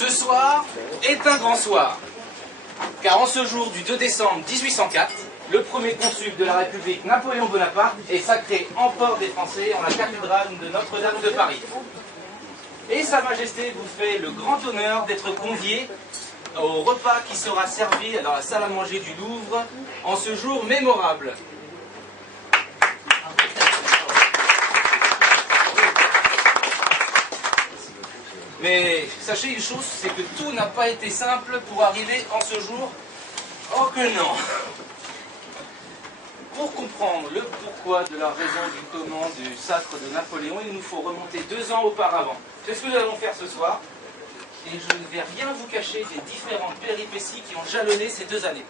Ce soir est un grand soir, car en ce jour du 2 décembre 1804, le premier consul de la République, Napoléon Bonaparte, est sacré empereur des Français en la cathédrale de Notre-Dame de Paris. Et Sa Majesté vous fait le grand honneur d'être convié au repas qui sera servi dans la salle à manger du Louvre en ce jour mémorable. Mais sachez une chose, c'est que tout n'a pas été simple pour arriver en ce jour. Oh que non! Pour comprendre le pourquoi de la raison du comment du sacre de Napoléon, il nous faut remonter 2 ans auparavant. C'est ce que nous allons faire ce soir. Et je ne vais rien vous cacher des différentes péripéties qui ont jalonné ces 2 années.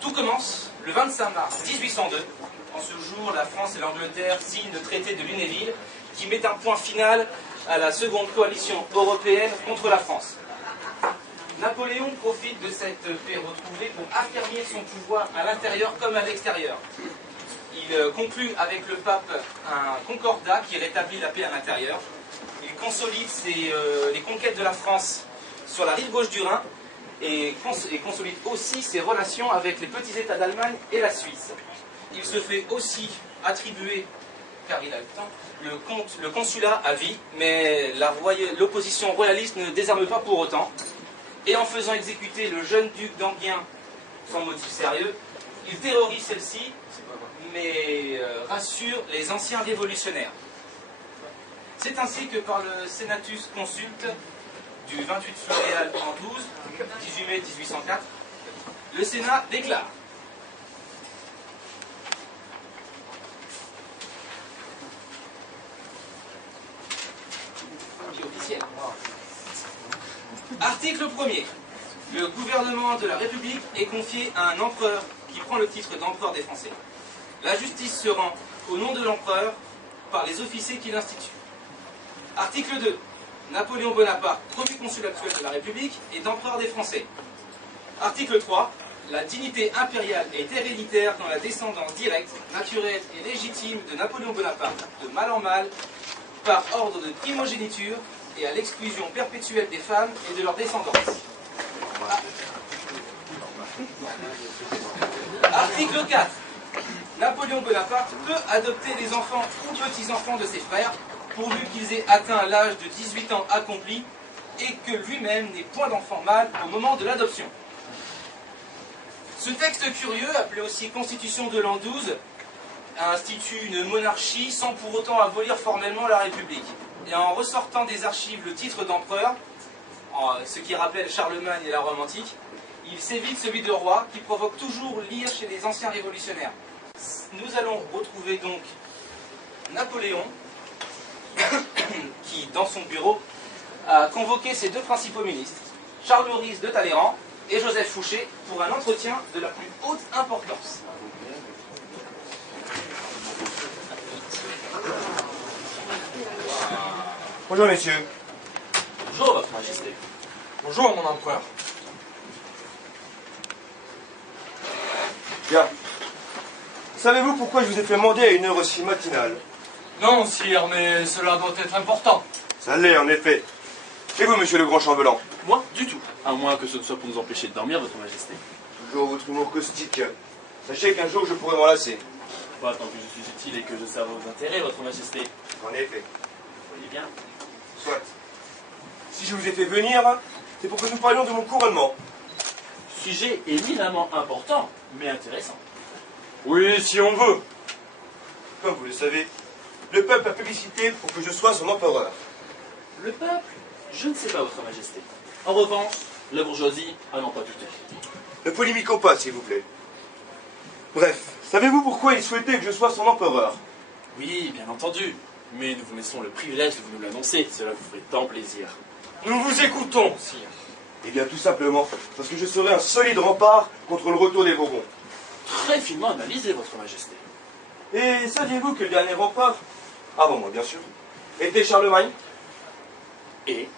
Tout commence le 25 mars 1802. En ce jour, la France et l'Angleterre signent le traité de Lunéville qui met un point final à la seconde coalition européenne contre la France. Napoléon profite de cette paix retrouvée pour affirmer son pouvoir à l'intérieur comme à l'extérieur. Il conclut avec le pape un concordat qui rétablit la paix à l'intérieur. Il consolide les conquêtes de la France sur la rive gauche du Rhin et consolide aussi ses relations avec les petits États d'Allemagne et la Suisse. Il se fait aussi attribuer, car il a le temps, le consulat à vie, mais l'opposition royaliste ne désarme pas pour autant. Et en faisant exécuter le jeune duc d'Enghien sans motif sérieux, il terrorise celle-ci, mais rassure les anciens révolutionnaires. C'est ainsi que par le Senatus Consulte du 28 Floréal en 12, 18 mai 1804, le Sénat déclare: officiel. Article 1er. Le gouvernement de la République est confié à un empereur qui prend le titre d'empereur des Français. La justice se rend au nom de l'empereur par les officiers qui l'instituent. Article 2. Napoléon Bonaparte, premier consul actuel de la République, est empereur des Français. Article 3. La dignité impériale est héréditaire dans la descendance directe, naturelle et légitime de Napoléon Bonaparte, de mal en mal, par ordre de primogéniture et à l'exclusion perpétuelle des femmes et de leur descendance. Article 4. Napoléon Bonaparte peut adopter les enfants ou petits-enfants de ses frères, pourvu qu'ils aient atteint l'âge de 18 ans accompli et que lui-même n'ait point d'enfant mâle au moment de l'adoption. Ce texte curieux, appelé aussi Constitution de l'an 12, institue une monarchie sans pour autant abolir formellement la République. Et en ressortant des archives le titre d'empereur, ce qui rappelle Charlemagne et la Rome antique, il s'évite celui de roi qui provoque toujours l'ire chez les anciens révolutionnaires. Nous allons retrouver donc Napoléon qui, dans son bureau, a convoqué ses 2 principaux ministres, Charles Maurice de Talleyrand et Joseph Fouché, pour un entretien de la plus haute importance. Bonjour messieurs. Bonjour votre majesté. Bonjour mon empereur. Bien. Savez-vous pourquoi je vous ai fait mander à une heure aussi matinale? Non, sire, mais cela doit être important. Ça l'est en effet. Et vous, monsieur le grand chambellan? Moi, du tout. À moins que ce ne soit pour nous empêcher de dormir, votre majesté. Toujours votre humour caustique. Sachez qu'un jour je pourrai m'en lasser. Pas tant que je suis utile et que je serve vos intérêts, votre majesté. En effet. Vous voyez bien. Soit. Si je vous ai fait venir, c'est pour que nous parlions de mon couronnement. Sujet éminemment important, mais intéressant. Oui, si on veut. Comme vous le savez, le peuple a publicité pour que je sois son empereur. Le peuple, je ne sais pas, votre majesté. En revanche, la bourgeoisie, à n'en pas douter. Ne polémiquons pas, s'il vous plaît. Bref, savez-vous pourquoi il souhaitait que je sois son empereur? Oui, bien entendu. Mais nous vous laissons le privilège de vous nous l'annoncer. Cela vous ferait tant plaisir. Nous vous écoutons, sire. Eh bien, tout simplement, parce que je serai un solide rempart contre le retour des Bourbons. Très finement analysé, votre majesté. Et saviez-vous que le dernier rempart, avant moi bien sûr, était Charlemagne? Et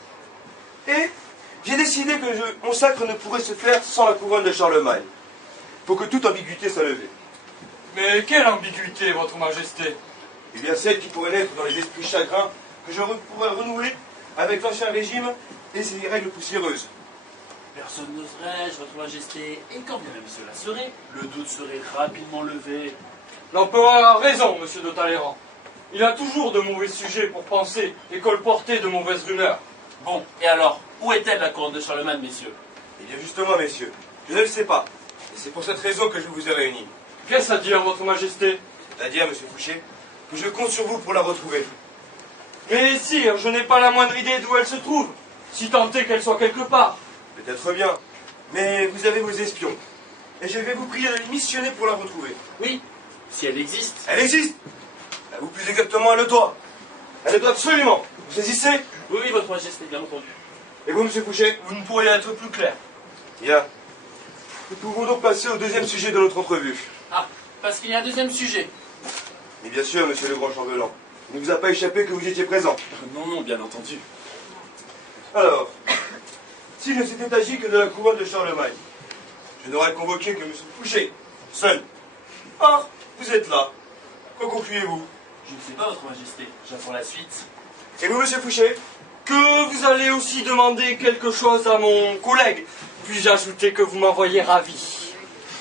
J'ai décidé que mon sacre ne pourrait se faire sans la couronne de Charlemagne. Faut que toute ambiguïté soit levée. Mais quelle ambiguïté, votre majesté? Eh bien celle qui pourrait naître dans les esprits chagrins que je pourrais renouer avec l'ancien régime et ses règles poussiéreuses. Personne n'oserait-je, votre majesté, et quand bien même cela serait, le doute serait rapidement levé. L'empereur a raison, monsieur de Talleyrand. Il a toujours de mauvais sujets pour penser et colporter de mauvaises rumeurs. Bon, et alors, où est-elle la couronne de Charlemagne, messieurs? Eh bien justement, messieurs, je ne le sais pas. Et c'est pour cette raison que je vous ai réunis. Qu'est-ce à dire, votre majesté? C'est-à-dire, monsieur Fouché, que je compte sur vous pour la retrouver. Mais sire, je n'ai pas la moindre idée d'où elle se trouve, si tant est qu'elle soit quelque part. Peut-être bien, mais vous avez vos espions. Et je vais vous prier de les missionner pour la retrouver. Oui, si elle existe. Elle existe! Ou plus exactement, elle le doit. Elle le doit absolument. Vous saisissez? Oui, oui, votre majesté, bien entendu. Et vous, monsieur Fouché? Vous ne pourriez être plus clair. Bien. Nous pouvons donc passer au deuxième sujet de notre entrevue. Ah, parce qu'il y a un deuxième sujet. Mais bien sûr, monsieur le grand chambellan. Il ne vous a pas échappé que vous étiez présent. Non, non, bien entendu. Alors, s'il ne s'était agi que de la couronne de Charlemagne, je n'aurais convoqué que monsieur Fouché, seul. Or, vous êtes là. Qu'en concluez-vous? Je ne sais pas, votre majesté. J'attends la suite. Et vous, monsieur Fouché? Que vous allez aussi demander quelque chose à mon collègue. Puis-je ajouter que vous m'envoyez ravi?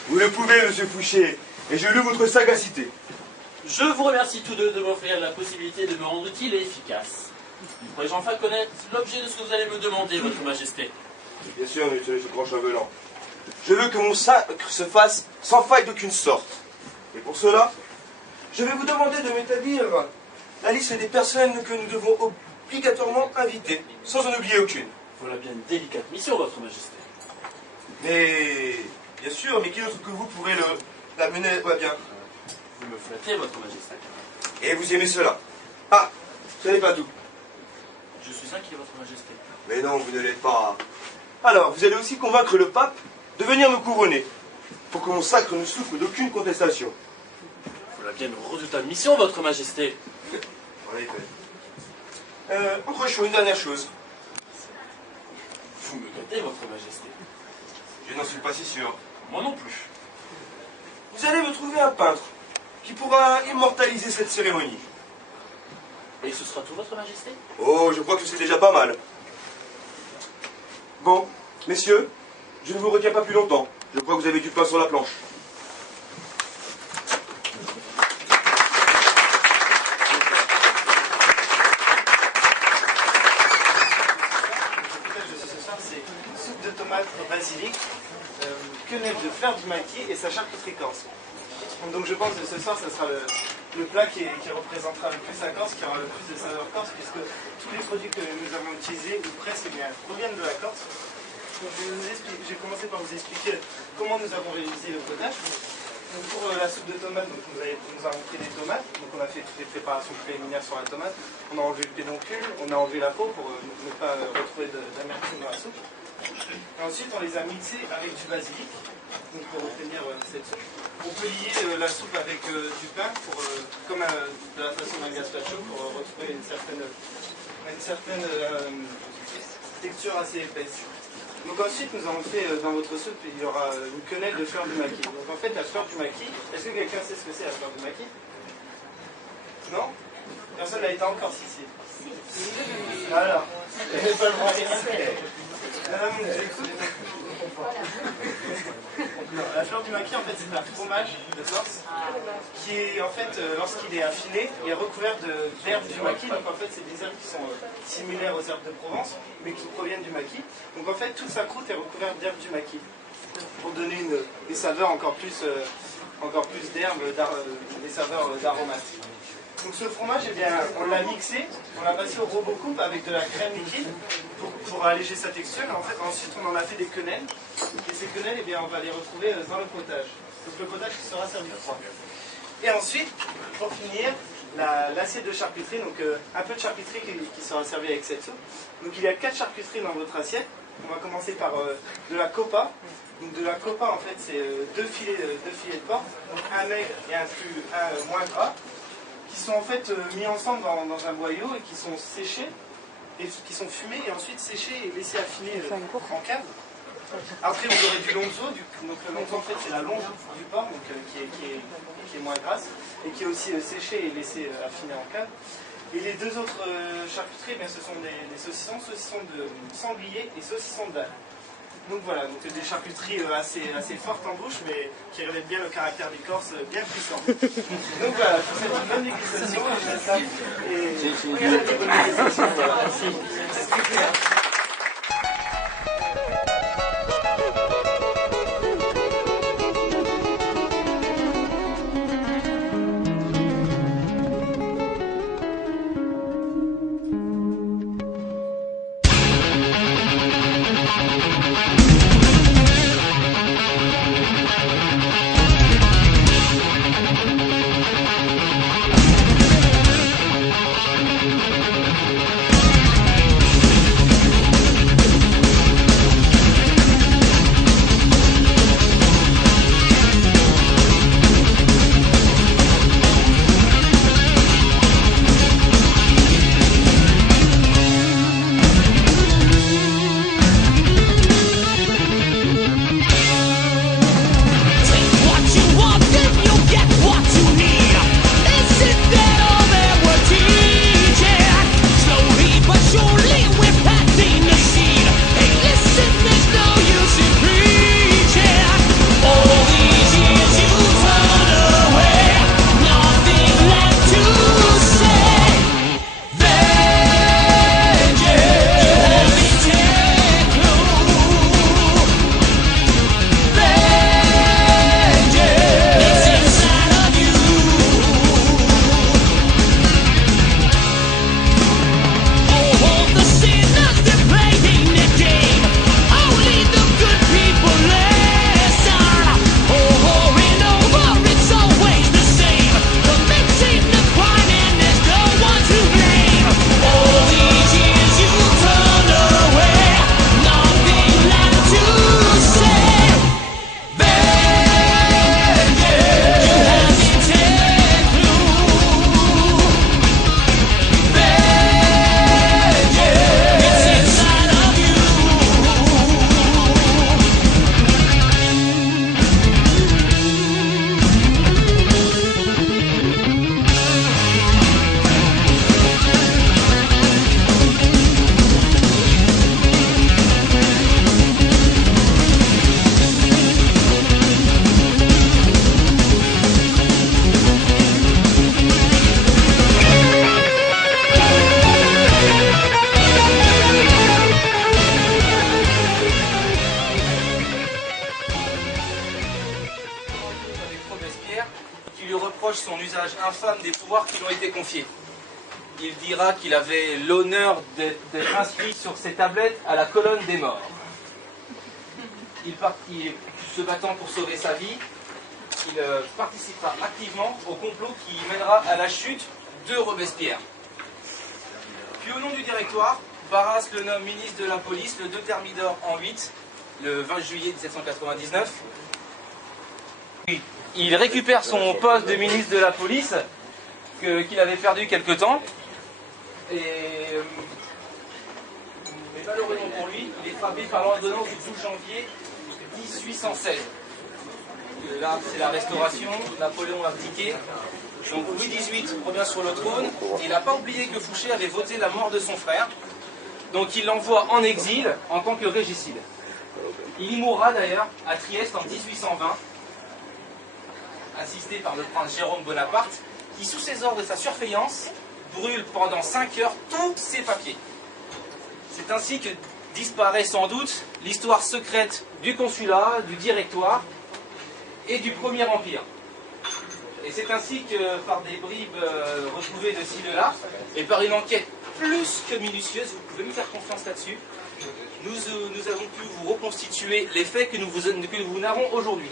Vous le pouvez, monsieur Fouché, et je loue votre sagacité. Je vous remercie tous deux de m'offrir la possibilité de me rendre utile et efficace. Pourrais-je enfin connaître l'objet de ce que vous allez me demander, votre majesté? Bien sûr, monsieur le grand chambellan. Je veux que mon sacre se fasse sans faille d'aucune sorte. Et pour cela, je vais vous demander de m'établir la liste des personnes que nous devons obligatoirement inviter, sans en oublier aucune. Voilà bien une délicate mission, votre majesté. Mais, bien sûr, mais qui d'autre que vous pourrez la mener à bien? Vous me flattez, votre majesté. Et vous aimez cela? Ah, ce n'est pas tout. Je suis inquiet, votre majesté. Mais non, vous ne l'êtes pas. Alors, vous allez aussi convaincre le pape de venir me couronner, pour que mon sacre ne souffre d'aucune contestation. Voilà bien une redoutable mission, votre majesté. En effet. Autre chose, une dernière chose. Vous me gâtez, votre majesté. Je n'en suis pas si sûr. Moi non plus. Vous allez me trouver un peintre qui pourra immortaliser cette cérémonie. Et ce sera tout, votre majesté? Oh, je crois que c'est déjà pas mal. Bon, messieurs, je ne vous retiens pas plus longtemps. Je crois que vous avez du pain sur la planche. Ce soir, c'est soupe de tomates basilic, quenelle de fleurs du maquis et sa charcuterie corse. Donc je pense que ce soir, ça sera le plat qui représentera le plus la Corse, qui aura le plus de saveur corse, puisque tous les produits que nous avons utilisés, ou presque, eh bien, proviennent de la Corse. Donc, je vais commencer par vous expliquer comment nous avons réalisé le potage. Donc, pour la soupe de tomates, donc, nous avons pris des tomates, donc on a fait toutes les préparations préliminaires sur la tomate. On a enlevé le pédoncule, on a enlevé la peau pour ne pas retrouver d'amertume dans la soupe. Et ensuite, on les a mixés avec du basilic, donc pour obtenir cette soupe. On peut lier la soupe avec du pain, comme de la façon d'un gazpacho, pour retrouver une certaine texture assez épaisse. Donc ensuite, nous avons fait dans votre soupe, il y aura une quenelle de fleurs du maquis. Donc en fait, la fleur du maquis, est-ce que quelqu'un sait ce que c'est la fleur du maquis? Non? Personne n'a été encore ici. Alors, vous n'avez pas le droit la fleur du maquis, en fait, c'est un fromage de Corse qui est, en fait, lorsqu'il est affiné, il est recouvert d'herbes du maquis. Donc, en fait, c'est des herbes qui sont similaires aux herbes de Provence, mais qui proviennent du maquis. Donc, en fait, toute sa croûte est recouverte d'herbes du maquis pour donner des saveurs encore plus d'herbes, des saveurs d'aromates. Donc ce fromage, eh bien, on l'a mixé, on l'a passé au robot coupe avec de la crème liquide pour alléger sa texture. Et en fait, ensuite, on en a fait des quenelles. Et ces quenelles, eh bien, on va les retrouver dans le potage. Donc le potage qui sera servi froid. Et ensuite, pour finir, l'assiette de charcuterie, donc un peu de charcuterie qui sera servi avec cette soupe. Donc il y a 4 charcuteries dans votre assiette. On va commencer par de la copa. Donc de la copa, en fait, c'est 2 filets de porc, donc un maigre et un moins gras, qui sont en fait mis ensemble dans un boyau et qui sont séchés, et qui sont fumés et ensuite séchés et laissés affiner en cave. Après vous aurez du lonzo, donc le lonzo en fait c'est la longe du porc, donc, qui est moins grasse, et qui est aussi séché et laissé affiner en cave. Et les deux autres charcuteries, ce sont des saucissons, saucissons de sanglier et saucissons de dalle. Donc voilà, donc des charcuteries assez fortes en bouche, mais qui révèlent bien le caractère du Corse, bien puissant. Donc voilà, je vous souhaite une bonne dégustation, je laisse ça. Et bonne dégustation, voilà. Merci. Son usage infâme des pouvoirs qui lui ont été confiés. Il dira qu'il avait l'honneur d'être inscrit sur ses tablettes à la colonne des morts. Il se battant pour sauver sa vie, il participera activement au complot qui mènera à la chute de Robespierre. Puis au nom du directoire, Barras le nomme ministre de la police le 2 Thermidor en 8, le 20 juillet 1799. Il récupère son poste de ministre de la police qu'il avait perdu quelque temps. Mais malheureusement pour lui, il est frappé par l'ordonnance du 12 janvier 1816. Là, c'est la Restauration, Napoléon a abdiqué. Donc Louis XVIII revient sur le trône. Il n'a pas oublié que Fouché avait voté la mort de son frère. Donc il l'envoie en exil en tant que régicide. Il y mourra d'ailleurs à Trieste en 1820. Assisté par le prince Jérôme Bonaparte, qui sous ses ordres et sa surveillance, brûle pendant 5 heures tous ses papiers. C'est ainsi que disparaît sans doute l'histoire secrète du consulat, du directoire et du Premier Empire. Et c'est ainsi que par des bribes retrouvées de ci de là, et par une enquête plus que minutieuse, vous pouvez me faire confiance là-dessus, nous avons pu vous reconstituer les faits que nous vous narrons aujourd'hui.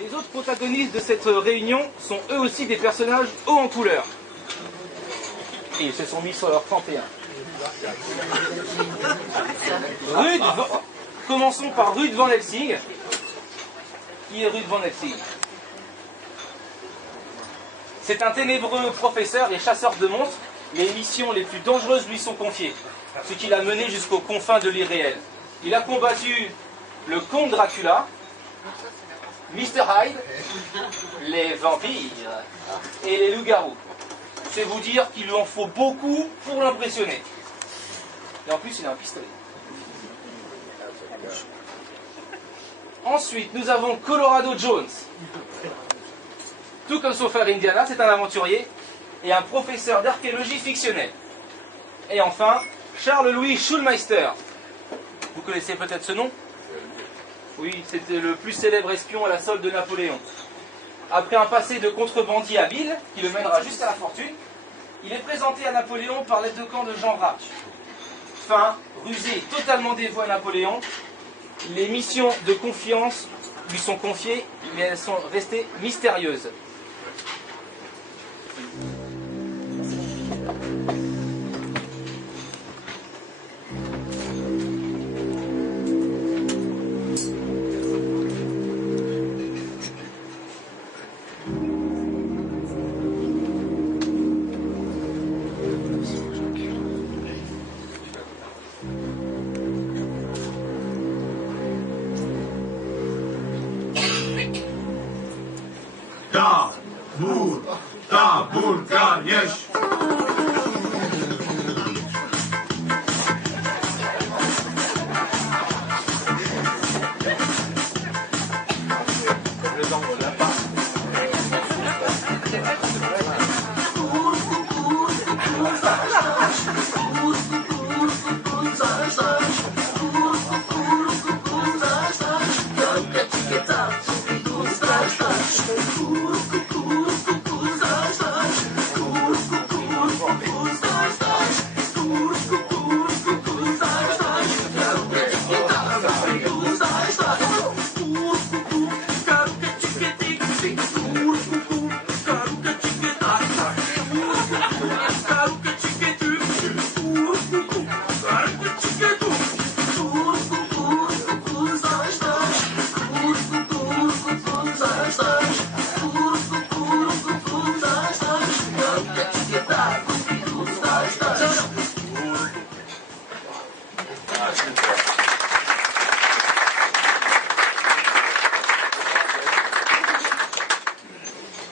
Les autres protagonistes de cette réunion sont eux aussi des personnages hauts en couleur. Et ils se sont mis sur leur 31. Commençons par Ruud van Helsing. Qui est Ruud van Helsing? C'est un ténébreux professeur et chasseur de monstres. Les missions les plus dangereuses lui sont confiées, ce qui l'a mené jusqu'aux confins de l'irréel. Il a combattu le comte Dracula, Mr. Hyde, les vampires et les loups-garous. C'est vous dire qu'il lui en faut beaucoup pour l'impressionner. Et en plus, il a un pistolet. Ensuite, nous avons Colorado Jones. Tout comme son frère Indiana, c'est un aventurier et un professeur d'archéologie fictionnel. Et enfin, Charles-Louis Schulmeister. Vous connaissez peut-être ce nom? Oui, c'était le plus célèbre espion à la solde de Napoléon. Après un passé de contrebandier habile, qui le mènera jusqu'à la fortune, il est présenté à Napoléon par l'aide de camp de Jean Ratch. Fin, rusé et totalement dévoué à Napoléon, les missions de confiance lui sont confiées, mais elles sont restées mystérieuses. Tabur Ganesh.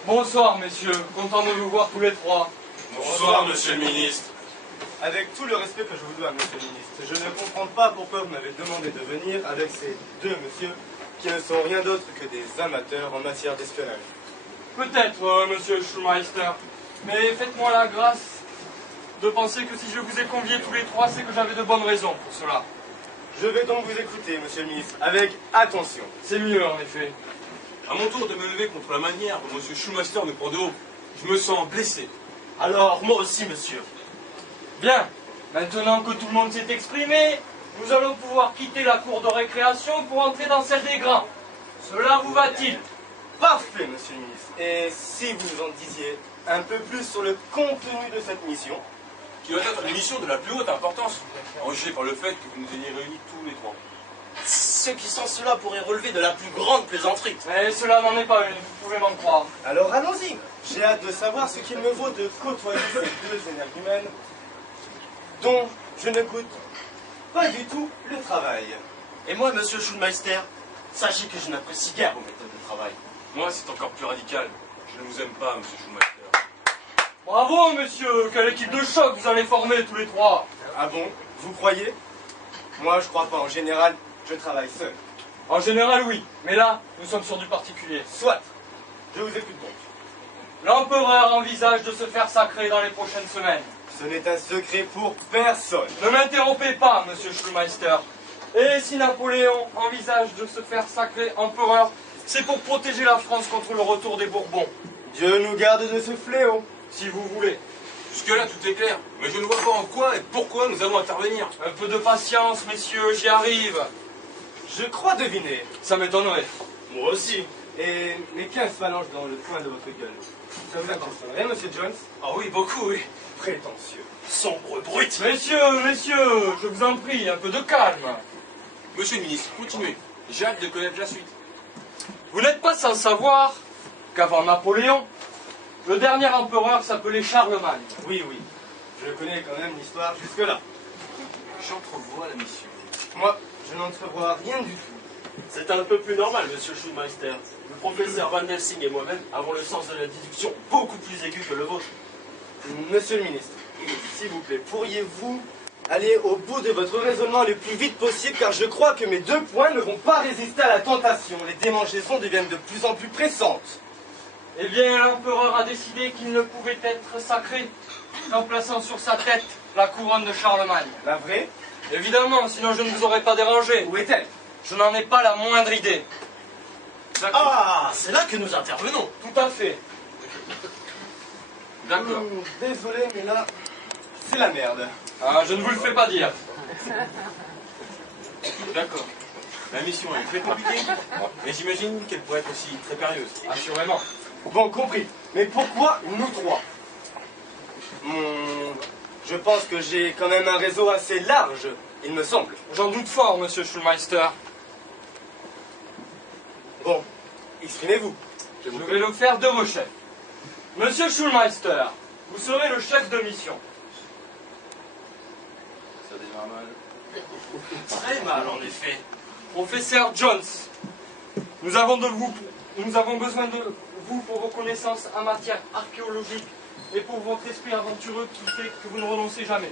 Bonsoir, messieurs. Content de vous voir tous les trois. Bonsoir, monsieur le ministre. Avec tout le respect que je vous dois, monsieur le ministre, je ne comprends pas pourquoi vous m'avez demandé de venir avec ces deux messieurs qui ne sont rien d'autre que des amateurs en matière d'espionnage. Peut-être, monsieur Schulmeister. Mais faites-moi la grâce de penser que si je vous ai conviés tous les trois, c'est que j'avais de bonnes raisons pour cela. Je vais donc vous écouter, monsieur le ministre, avec attention. C'est mieux, en effet. À mon tour de me lever contre la manière dont monsieur Schulmeister nous prend de haut, je me sens blessé. Alors, moi aussi, monsieur. Bien. Maintenant que tout le monde s'est exprimé, nous allons pouvoir quitter la cour de récréation pour entrer dans celle des grands. Cela vous va-t-il? Parfait, monsieur le ministre. Et si vous en disiez un peu plus sur le contenu de cette mission? Qui doit être une mission de la plus haute importance, enjouée par le fait que vous nous ayez réunis tous les trois. Ceux qui sont ceux-là pourraient relever de la plus grande plaisanterie. Mais cela n'en est pas une, vous pouvez m'en croire. Alors allons-y. J'ai hâte de savoir ce qu'il me vaut de côtoyer ces deux énergumènes dont je ne goûte pas du tout le travail. Et moi, monsieur Schulmeister, sachez que je n'apprécie guère vos méthodes de travail. Moi, c'est encore plus radical. Je ne vous aime pas, monsieur Schulmeister. Bravo, monsieur. Quelle équipe de choc vous allez former tous les trois. Ah bon? Vous croyez? Moi, je crois pas. En général, je travaille seul. En général, oui. Mais là, nous sommes sur du particulier. Soit. Je vous écoute donc. L'empereur envisage de se faire sacrer dans les prochaines semaines. Ce n'est un secret pour personne. Ne m'interrompez pas, monsieur Schulmeister. Et si Napoléon envisage de se faire sacrer empereur, c'est pour protéger la France contre le retour des Bourbons. Dieu nous garde de ce fléau. Si vous voulez. Jusque-là, tout est clair. Mais je ne vois pas en quoi et pourquoi nous allons intervenir. Un peu de patience, messieurs, j'y arrive. Je crois deviner. Ça m'étonnerait. Moi aussi. Et les 15 phalanges dans le coin de votre gueule. Ça vous impressionnerait, monsieur Jones? Ah oui, beaucoup, oui. Prétentieux. Sombre brute. Messieurs, je vous en prie, un peu de calme. Monsieur le ministre, continuez. J'ai hâte de connaître la suite. Vous n'êtes pas sans savoir qu'avant Napoléon, le dernier empereur s'appelait Charlemagne. Oui, oui. Je connais quand même l'histoire jusque-là. J'entrevois la mission. Moi, je n'entrevois rien du tout. C'est un peu plus normal, monsieur Schulmeister. Le professeur Van Helsing et moi-même avons le sens de la déduction beaucoup plus aigu que le vôtre. Monsieur le ministre, s'il vous plaît, pourriez-vous aller au bout de votre raisonnement le plus vite possible, car je crois que mes 2 points ne vont pas résister à la tentation. Les démangeaisons deviennent de plus en plus pressantes. Eh bien, l'empereur a décidé qu'il ne pouvait être sacré en plaçant sur sa tête la couronne de Charlemagne. La vraie? Évidemment, sinon je ne vous aurais pas dérangé. Où est-elle? Je n'en ai pas la moindre idée. Ah, c'est là que nous intervenons. Tout à fait. D'accord. Désolé, mais là, c'est la merde. Ah, je ne vous le fais pas dire. D'accord. La mission est très compliquée, mais j'imagine qu'elle pourrait être aussi très périlleuse. Assurément. Bon, compris. Mais pourquoi nous 3? Je pense que j'ai quand même un réseau assez large, il me semble. J'en doute fort, monsieur Schulmeister. Bon, exprimez-vous. Je vais le faire de vos chefs. Monsieur Schulmeister, vous serez le chef de mission. Ça démarre mal. Très mal, en effet. Professeur Jones, nous avons besoin de vous pour vos connaissances en matière archéologique et pour votre esprit aventureux qui fait que vous ne renoncez jamais.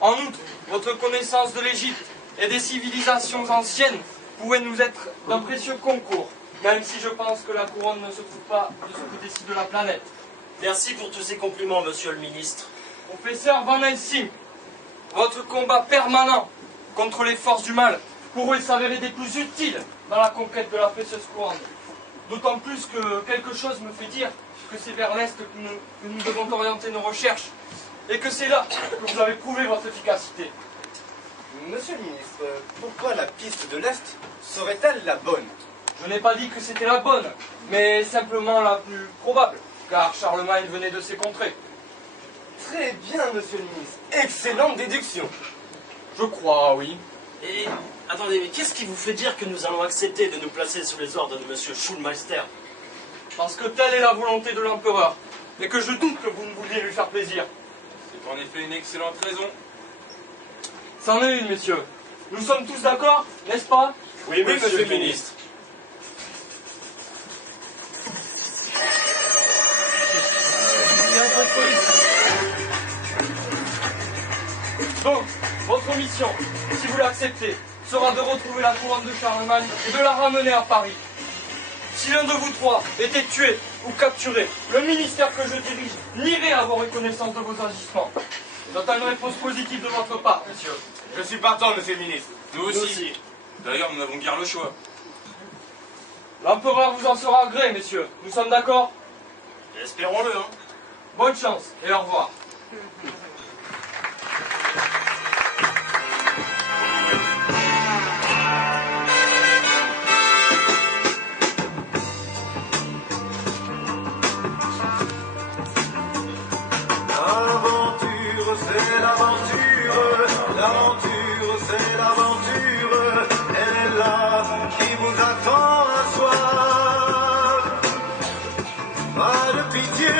En outre, votre connaissance de l'Égypte et des civilisations anciennes pourrait nous être d'un précieux concours, même si je pense que la couronne ne se trouve pas de ce côté-ci de la planète. Merci pour tous ces compliments, monsieur le ministre. Professeur Van Helsing, votre combat permanent contre les forces du mal pourrait s'avérer des plus utiles dans la conquête de la précieuse couronne. D'autant plus que quelque chose me fait dire que c'est vers l'Est que nous devons orienter nos recherches et que c'est là que vous avez prouvé votre efficacité. Monsieur le ministre, pourquoi la piste de l'Est serait-elle la bonne? Je n'ai pas dit que c'était la bonne, mais simplement la plus probable, car Charlemagne venait de ces contrées. Très bien, monsieur le ministre. Excellente déduction. Je crois, oui. Et attendez, mais qu'est-ce qui vous fait dire que nous allons accepter de nous placer sous les ordres de monsieur Schulmeister? Parce que telle est la volonté de l'empereur, et que je doute que vous ne vouliez lui faire plaisir. C'est en effet une excellente raison. C'en est une, messieurs. Nous sommes tous d'accord, n'est-ce pas? Oui, monsieur le ministre. Donc, votre mission, si vous l'acceptez, sera de retrouver la couronne de Charlemagne et de la ramener à Paris. Si l'un de vous 3 était tué ou capturé, le ministère que je dirige nierait avoir reconnaissance de vos agissements. J'attends une réponse positive de votre part, messieurs. Je suis partant, monsieur le ministre. Nous aussi. D'ailleurs, nous n'avons guère le choix. L'empereur vous en sera gré, messieurs. Nous sommes d'accord? Espérons-le, hein. Bonne chance et au revoir. L'aventure, c'est l'aventure, l'aventure, c'est l'aventure, elle est là, qui vous attend un soir. Pas de pitié,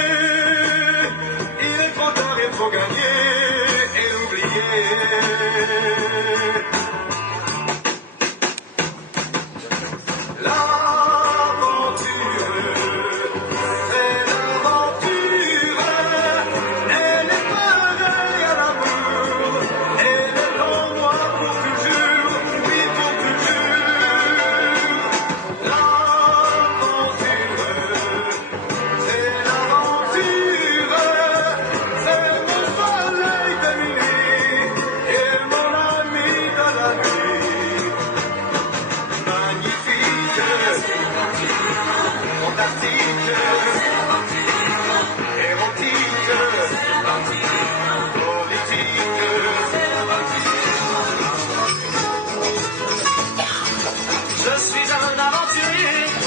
il est trop tard, il faut gagner et oublier.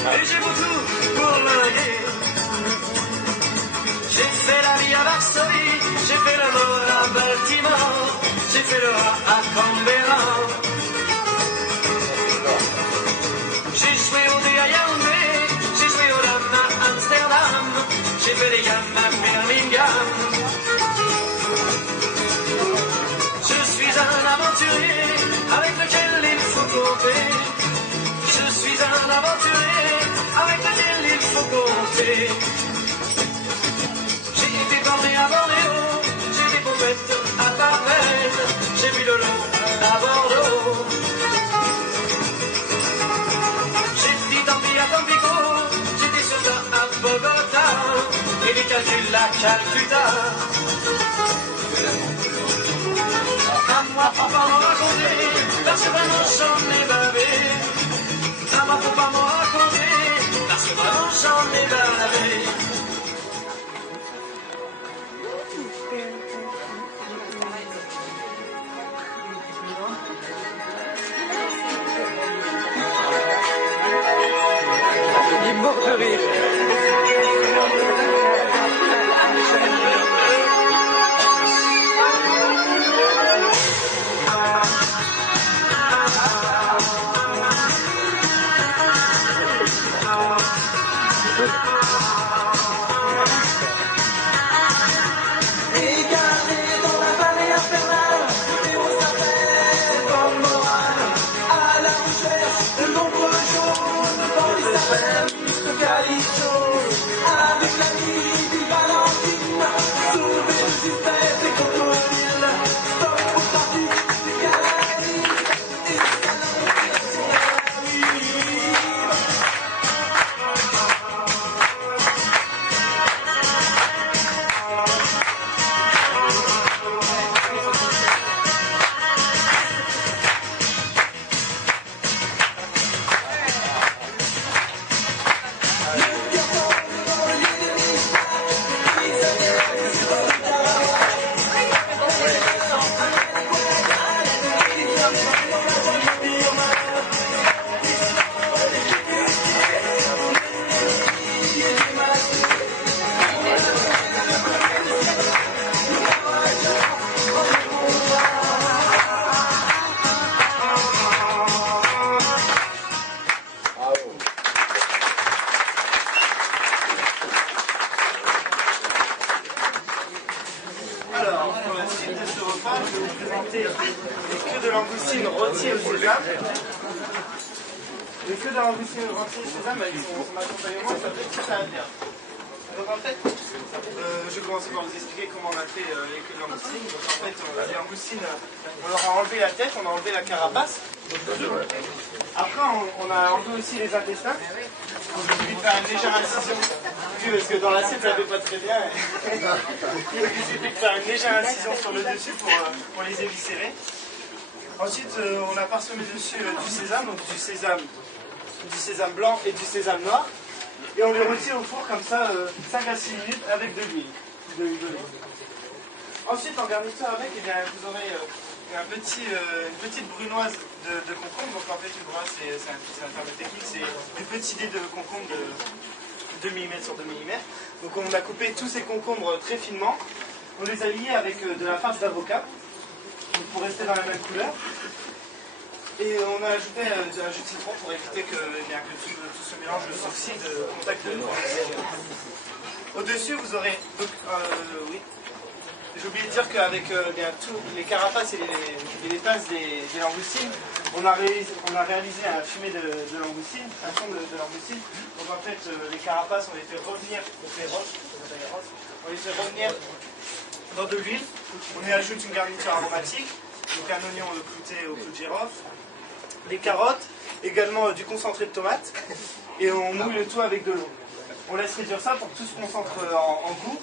Et j'ai beaucoup pour l'aider. J'ai fait la vie à Varsovie, j'ai fait le mort à Baltimore, j'ai fait le A à Canberra. J'ai joué au dé à Yaoundé, j'ai joué au dam à Amsterdam, j'ai fait les gammes à Birmingham. Je suis un aventurier avec lequel il faut compter. Je suis un aventurier avec lequel il faut compter. J'ai été borné à borner. et des calculs à Calcutta. À moi, faut pas m'en raconter, parce que vraiment j'en ai bavé. À moi, faut pas m'en raconter, parce que vraiment j'en ai bavé. Il est mort de rire. Les queues de langoustine rôties au sésame avec son accompagnement, ça s'appelle tout ça à terre. Donc en fait, je vais commencer par vous expliquer comment on a fait les queues de langoustine. Donc en fait, les langoustines, on leur a enlevé la tête, on a enlevé la carapace. Après, on a enlevé aussi les intestins. Donc je vais faire une légère incision. Parce que dans l'assiette, ça ne fait pas très bien. Il suffit de faire une légère incision sur le dessus pour les éviscérer. Ensuite, on a parsemé dessus du sésame, donc du sésame blanc et du sésame noir. Et on les retire au four comme ça 5 à 6 minutes avec de l'huile d'olive. Ensuite, en garniture avec, eh bien, vous aurez une petite brunoise de concombre. Donc en fait, une brunoise, c'est un terme technique, c'est des petits dés de concombre de 2 mm sur 2 mm. Donc on a coupé tous ces concombres très finement. On les a liés avec de la farce d'avocat pour rester dans la même couleur. Et on a ajouté un jus de citron pour éviter que tout ce mélange s'oxyde au contact de l'eau. Au-dessus, vous aurez... oui. J'ai oublié de dire qu'avec tous les carapaces et les pinces des langoustines, on a réalisé un fumet de langoustine, un fond de langoustine. Donc en fait, les carapaces, on les fait revenir, on les fait revenir dans de l'huile. On y ajoute une garniture aromatique, donc un oignon clouté au clou de girofle, des carottes, également du concentré de tomate, et on mouille le tout avec de l'eau. On laisse réduire ça pour que tout se concentre en goût.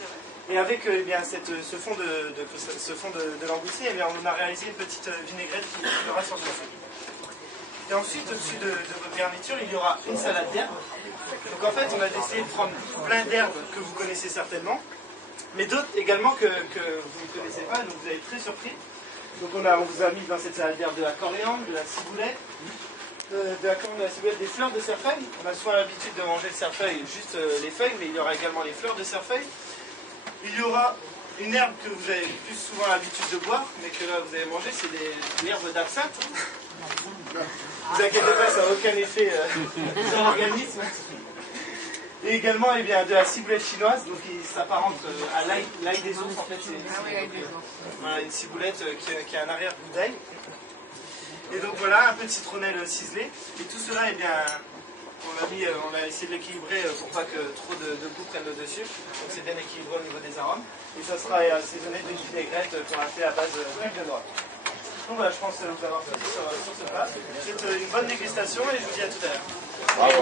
Et avec ce fond de langoustine, eh bien, on a réalisé une petite vinaigrette qui fera sur le feu. Et ensuite, au-dessus de votre garniture, il y aura une salade d'herbes. Donc en fait, on a décidé de prendre plein d'herbes que vous connaissez certainement, mais d'autres également que vous ne connaissez pas, donc vous allez être très surpris. Donc on vous a mis dans cette salade d'herbes de la coriandre, de la ciboulette, des fleurs de cerfeuil. On a souvent l'habitude de manger le cerfeuil, juste les feuilles, mais il y aura également les fleurs de cerfeuil. Il y aura une herbe que vous avez plus souvent l'habitude de boire, mais que là vous allez manger, c'est l'herbe d'absinthe. Ne vous inquiétez pas, ça n'a aucun effet sur l'organisme. Et également eh bien, de la ciboulette chinoise, donc qui s'apparente à l'ail des ours. En fait, c'est une ciboulette qui a un arrière-goût d'ail. Et donc voilà, un peu de citronnelle ciselée. Et tout cela, eh bien, on a essayé de l'équilibrer pour pas que trop de goût prenne le dessus. Donc c'est bien équilibré au niveau des arômes. Et ça sera assaisonné d'une vinaigrette qu'on a fait à base d'huile de noix. Donc voilà, je pense vous avoir fait sur ce plat. Je vous souhaite une bonne dégustation et je vous dis à tout à l'heure. Bravo.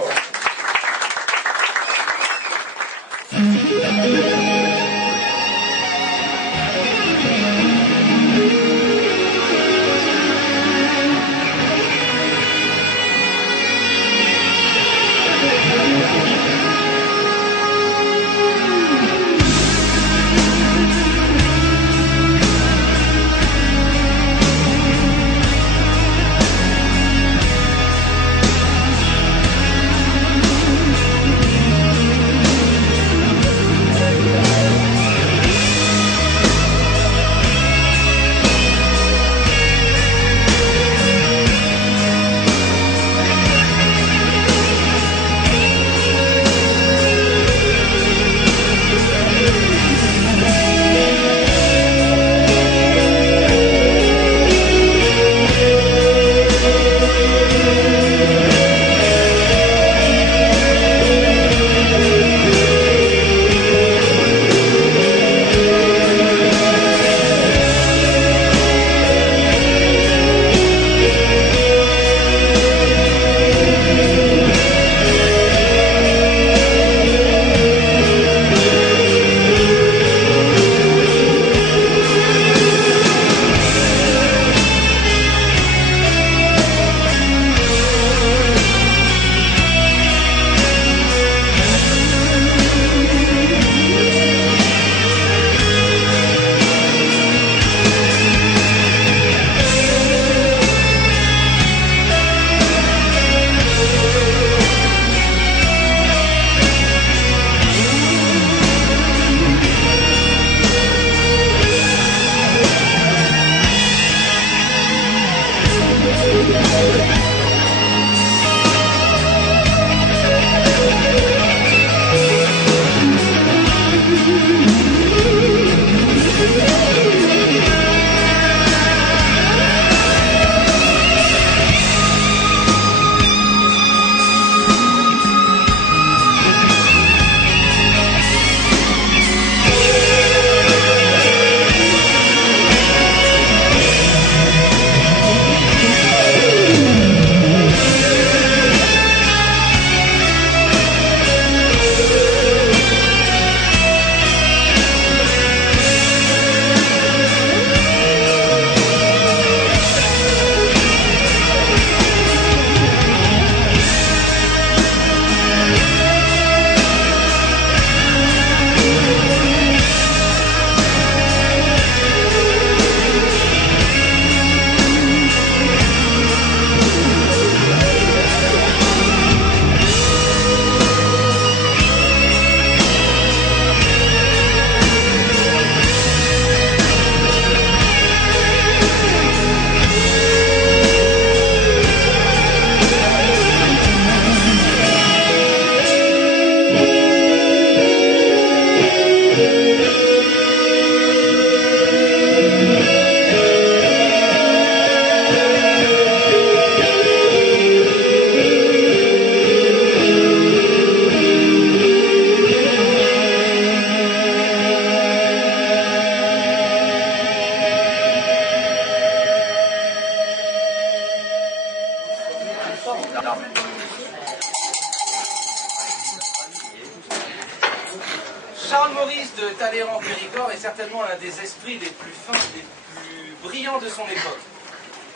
Charles Maurice de Talleyrand-Périgord est certainement l'un des esprits les plus fins, les plus brillants de son époque.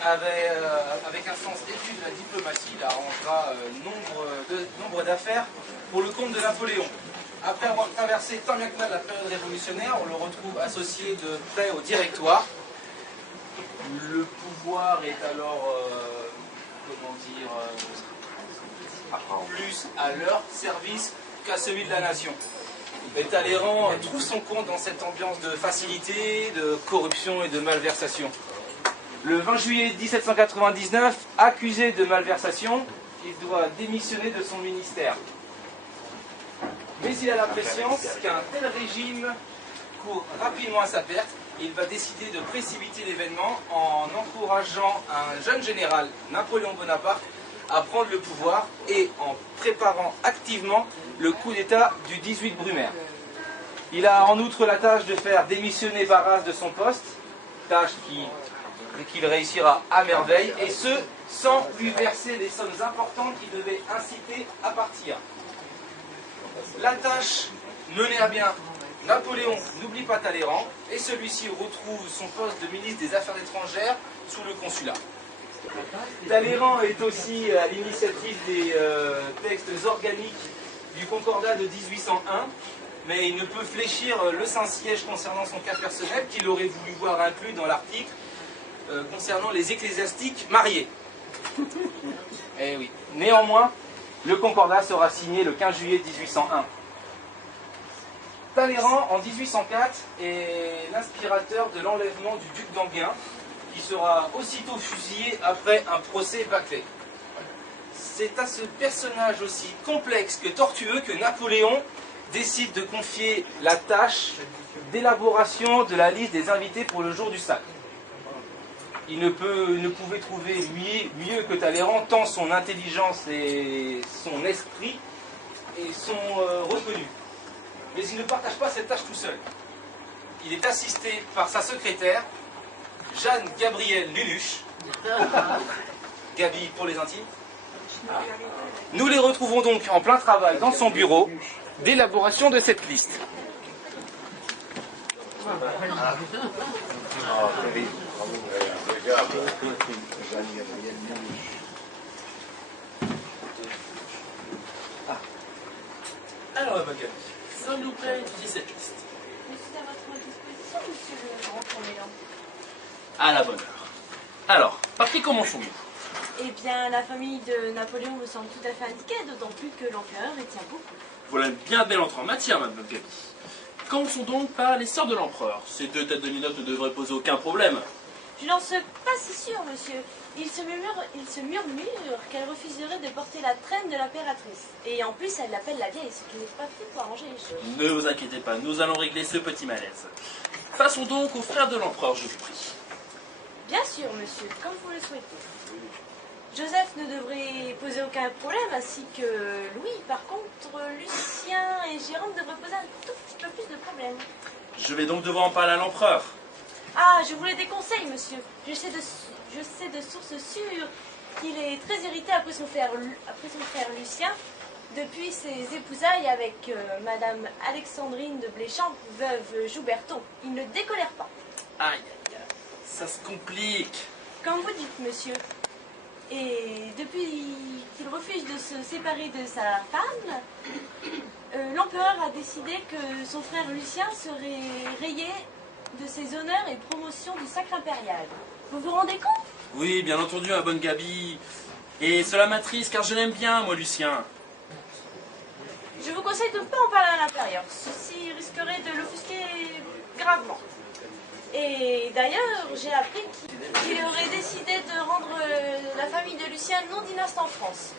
Avec un sens aigu de la diplomatie, il arrangera nombre d'affaires pour le compte de Napoléon. Après avoir traversé tant bien que mal la période révolutionnaire, on le retrouve associé de près au Directoire. Le pouvoir est alors, plus à leur service qu'à celui de la nation. Et Talleyrand trouve son compte dans cette ambiance de facilité, de corruption et de malversation. Le 20 juillet 1799, accusé de malversation, il doit démissionner de son ministère. Mais il a la prescience qu'un tel régime court rapidement à sa perte et il va décider de précipiter l'événement en encourageant un jeune général, Napoléon Bonaparte, à prendre le pouvoir et en préparant activement le coup d'État du 18 Brumaire. Il a en outre la tâche de faire démissionner Barras de son poste, tâche qu'il réussira à merveille, et ce, sans lui verser des sommes importantes qui devaient inciter à partir. La tâche menée à bien Napoléon n'oublie pas Talleyrand et celui-ci retrouve son poste de ministre des Affaires étrangères sous le consulat. Talleyrand est aussi à l'initiative des textes organiques du Concordat de 1801, mais il ne peut fléchir le Saint-Siège concernant son cas personnel qu'il aurait voulu voir inclus dans l'article concernant les ecclésiastiques mariés. Eh oui. Néanmoins, le Concordat sera signé le 15 juillet 1801. Talleyrand, en 1804, est l'inspirateur de l'enlèvement du duc d'Enghien, qui sera aussitôt fusillé après un procès bâclé. C'est à ce personnage aussi complexe que tortueux que Napoléon décide de confier la tâche d'élaboration de la liste des invités pour le jour du sacre. Il ne pouvait trouver mieux que Talleyrand, tant son intelligence et son esprit sont reconnus. Mais il ne partage pas cette tâche tout seul. Il est assisté par sa secrétaire, Jeanne-Gabrielle Luluche, Gabi pour les intimes. Nous les retrouvons donc en plein travail dans son bureau d'élaboration de cette liste. Alors, ma Gabi, s'il vous plaît, étudiez cette liste. Je suis à votre disposition, monsieur le grand commandant. À la bonne heure. Alors, par qui commençons-nous? Eh bien, la famille de Napoléon me semble tout à fait indiquée, d'autant plus que l'empereur y tient beaucoup. Voilà une bien belle entrée en matière, madame Gabi. Commençons donc par les sœurs de l'empereur. Ces deux têtes de minottes ne devraient poser aucun problème. Je n'en suis pas si sûr, monsieur. Il se murmure qu'elle refuserait de porter la traîne de l'impératrice. Et en plus, elle l'appelle la vieille, ce qui n'est pas fait pour arranger les choses. Ne vous inquiétez pas, nous allons régler ce petit malaise. Passons donc aux frères de l'empereur, je vous prie. Bien sûr, monsieur, comme vous le souhaitez. Joseph ne devrait poser aucun problème, ainsi que Louis. Par contre, Lucien et Jérôme devraient poser un tout petit peu plus de problèmes. Je vais donc devoir en parler à l'empereur. Ah, je vous les déconseille, monsieur. Je sais de sources sûres qu'il est très irrité après son frère Lucien, depuis ses épousailles avec Madame Alexandrine de Bléchamp, veuve Jouberton. Il ne décolère pas. Aïe, aïe, aïe, ça se complique. Comme vous dites, monsieur. Et depuis qu'il refuse de se séparer de sa femme, l'empereur a décidé que son frère Lucien serait rayé de ses honneurs et promotions du sacre impérial. Vous vous rendez compte? Oui, bien entendu, ma bonne Gabi. Et cela m'attriste, car je l'aime bien, moi, Lucien. Je vous conseille de ne pas en parler à l'intérieur. Ceci risquerait de l'offusquer gravement. Et d'ailleurs, j'ai appris qu'il aurait décidé de rendre la famille de Lucien non dynaste en France.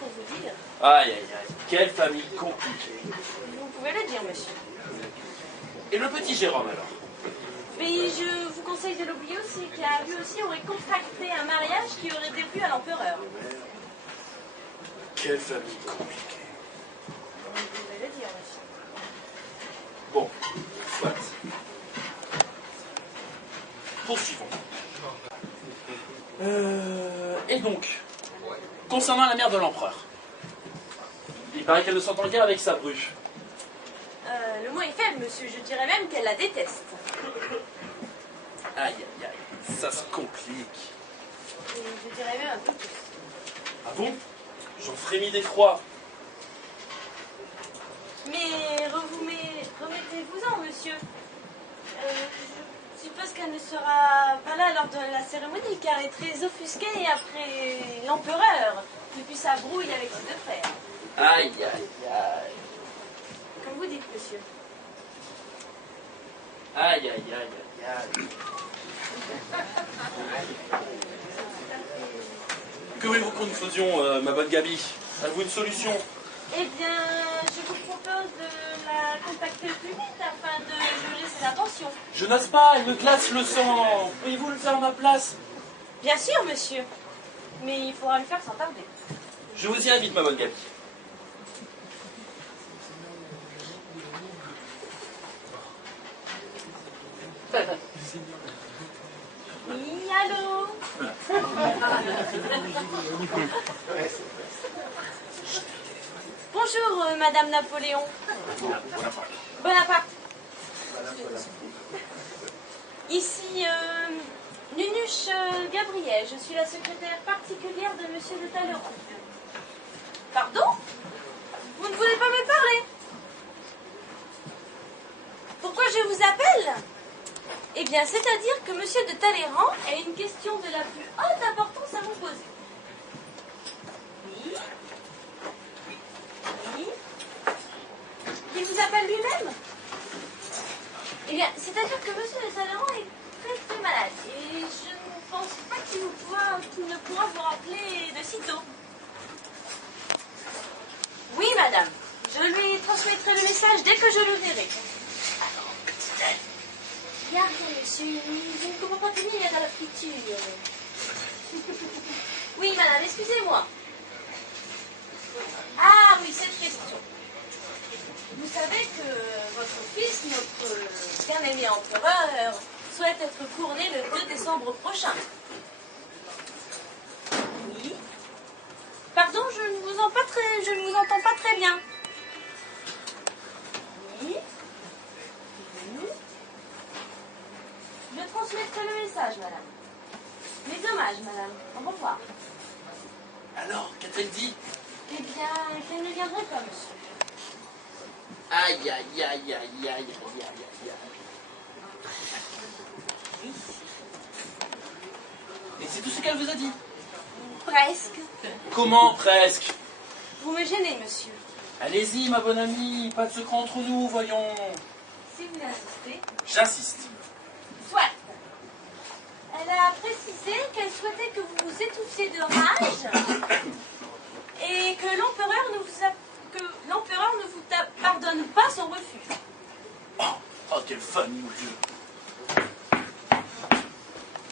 Pour vous dire. Aïe, aïe, aïe, quelle famille compliquée. Vous pouvez le dire, monsieur. Et le petit Jérôme, alors? Mais je vous conseille de l'oublier aussi, car lui aussi aurait contracté un mariage qui aurait déplu à l'empereur. Quelle famille compliquée. Vous pouvez le dire, monsieur. Bon, soit. Poursuivons. Et donc, concernant la mère de l'empereur, il paraît qu'elle ne s'entend guère avec sa bru. Le mot est faible, monsieur. Je dirais même qu'elle la déteste. Aïe, aïe, aïe, ça se complique. Et je dirais même un peu plus. Ah bon? J'en frémis d'effroi. Mais remettez-vous-en, monsieur. Je suppose qu'elle ne sera pas là lors de la cérémonie, car elle est très offusquée après l'empereur, depuis sa brouille avec ses deux frères. Aïe, aïe, aïe. Comme vous dites, monsieur. Aïe, aïe, aïe, aïe, aïe. Que voulez-vous que nous faisions, ma bonne Gabi? Avez-vous une solution? Eh bien, je vous propose de la contacter plus vite afin de juger ses intentions. Je n'ose pas, elle me glace le sang. Pourriez-vous le faire à ma place? Bien sûr, monsieur. Mais il faudra le faire sans tarder. Je vous dirai vite, ma bonne Gabi. Oui, allô? Bonjour, Madame Napoléon. Bonaparte. Ici, Nunuche Gabriel, je suis la secrétaire particulière de Monsieur de Talleyrand. Pardon? Vous ne voulez pas me parler? Pourquoi je vous appelle? Eh bien, c'est-à-dire que Monsieur de Talleyrand a une question de la plus haute importance à vous poser. Oui? Oui? Il vous appelle lui-même? Eh bien, c'est-à-dire que Monsieur de Talleyrand est très très malade et je ne pense pas qu'il ne pourra vous rappeler de sitôt. Oui, madame. Je lui transmettrai le message dès que je le verrai. Alors, dit-elle. Regardez, monsieur, je ne comprends pas tenir à la friture. Oui, madame, excusez-moi. Ah oui, cette question. Vous savez que votre fils, notre bien-aimé empereur, souhaite être couronné le 2 décembre prochain. Oui. Pardon, je ne vous entends pas très bien. Oui. Oui. Je transmettrai le message, madame. Mais dommage, madame. Au revoir. Alors, qu'a-t-elle dit? Eh bien, qu'elle ne viendrait pas, monsieur. Aïe, aïe, aïe, aïe, aïe, aïe, aïe, aïe. Oui. Et c'est tout ce qu'elle vous a dit? Presque. Comment presque? Vous me gênez, monsieur. Allez-y, ma bonne amie, pas de secret entre nous, voyons. Si vous insistez. J'insiste. Soit. Elle a précisé qu'elle souhaitait que vous vous étouffiez de rage et que l'empereur ne vous pardonne pas son refus. Oh, quelle famille, mon Dieu.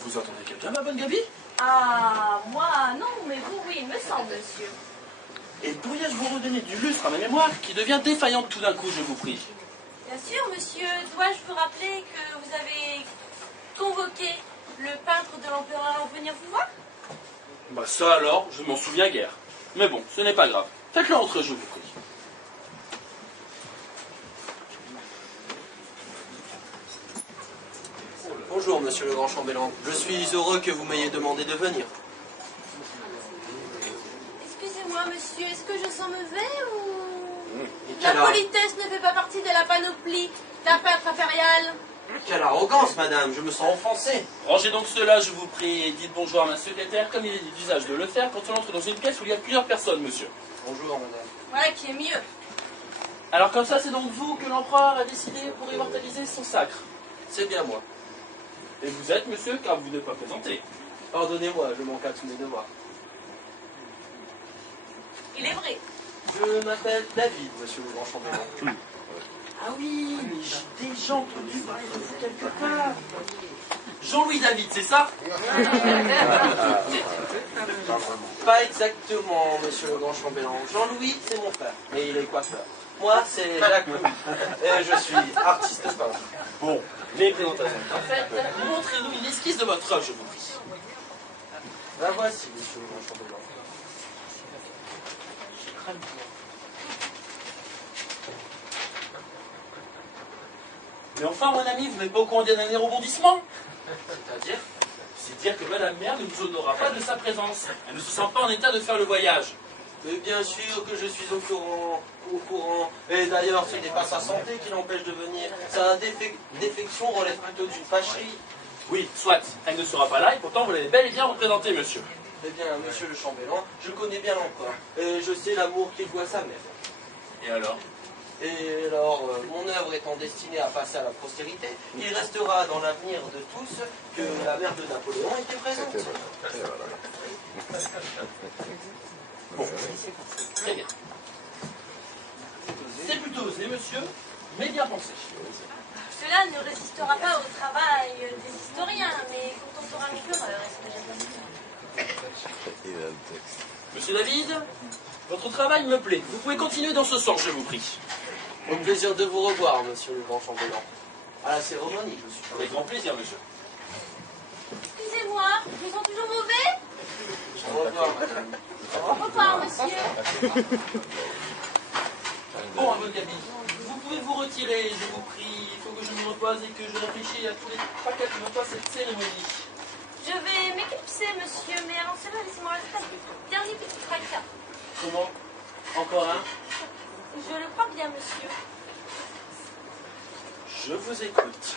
Vous entendez quelqu'un, ma bonne Gabi? Ah, moi, non, mais vous, oui, il me semble, monsieur. Et pourriez-je vous redonner du lustre à ma mémoire qui devient défaillante tout d'un coup, je vous prie? Bien sûr, monsieur. Dois-je vous rappeler que vous avez convoqué le peintre de l'empereur à venir vous voir? Bah ça alors, je m'en souviens guère. Mais bon, ce n'est pas grave. Faites-le entrer, je vous prie. Bonjour, monsieur le grand chambellan. Je suis heureux que vous m'ayez demandé de venir. Excusez-moi, monsieur, est-ce que je sens mauvais ou... Et La politesse ne fait pas partie de la panoplie d'un peintre impérial? Quelle arrogance, madame, je me sens offensé. Rangez donc cela, je vous prie, et dites bonjour à ma secrétaire, comme il est d'usage de le faire quand on entre dans une pièce où il y a plusieurs personnes, monsieur. Bonjour, madame. Voilà qui est mieux. Alors comme ça, c'est donc vous que l'empereur a décidé pour immortaliser son sacre? C'est bien moi. Et vous êtes, monsieur, car vous n'êtes pas présenté. Pardonnez-moi, je manque à tous mes devoirs. Il est vrai. Je m'appelle David, monsieur le grand chambellan. Ah oui, mais j'ai déjà entendu parler de vous quelque part. Jean-Louis David, c'est ça? Pas exactement, monsieur le grand chambellan. Jean-Louis, c'est mon frère, et il est coiffeur. Moi, c'est Jacques Louis, et je suis artiste peintre. Bon, les présentations en fait, montrez-nous une esquisse de votre œuvre, je vous prie. La voici, monsieur le grand chambellan. Mais enfin, mon ami, vous n'êtes pas au courant d'un dernier rebondissement? C'est-à-dire? C'est dire que Madame Mère ne vous honorera pas de sa présence. Elle ne se sent pas en état de faire le voyage. Mais bien sûr que je suis au courant. Et d'ailleurs, ce n'est pas sa santé qui l'empêche de venir. Sa défection relève plutôt d'une fâcherie. Oui, soit. Elle ne sera pas là et pourtant vous l'avez bel et bien représentée, monsieur. Eh bien, monsieur le chambellan, je connais bien l'empereur. Et je sais l'amour qu'il doit à sa mère. Et alors? Et alors, mon œuvre étant destinée à passer à la postérité, il restera dans l'avenir de tous que la mère de Napoléon était présente. Bon, très bien. C'est plutôt osé, monsieur, mais bien pensé. Cela ne résistera pas au travail des historiens, mais quand on sera l'empereur, est-ce que j'ai pas dit? Monsieur David, votre travail me plaît. Vous pouvez continuer dans ce sens, je vous prie. Au plaisir de vous revoir, monsieur le grand chambellan. À la cérémonie, je suis. Avec grand plaisir, monsieur. Excusez-moi, je me sens toujours mauvais? Au revoir, madame. Au revoir, monsieur. Bon, à votre Gabi, vous pouvez vous retirer, je vous prie. Il faut que je me repose et que je réfléchisse à tous les paquets qui me passent cette cérémonie. Je vais m'éclipser, monsieur, mais avant cela, laissez-moi rajouter un dernier petit tracas. Comment? Encore un? Je le crois bien, monsieur. Je vous écoute.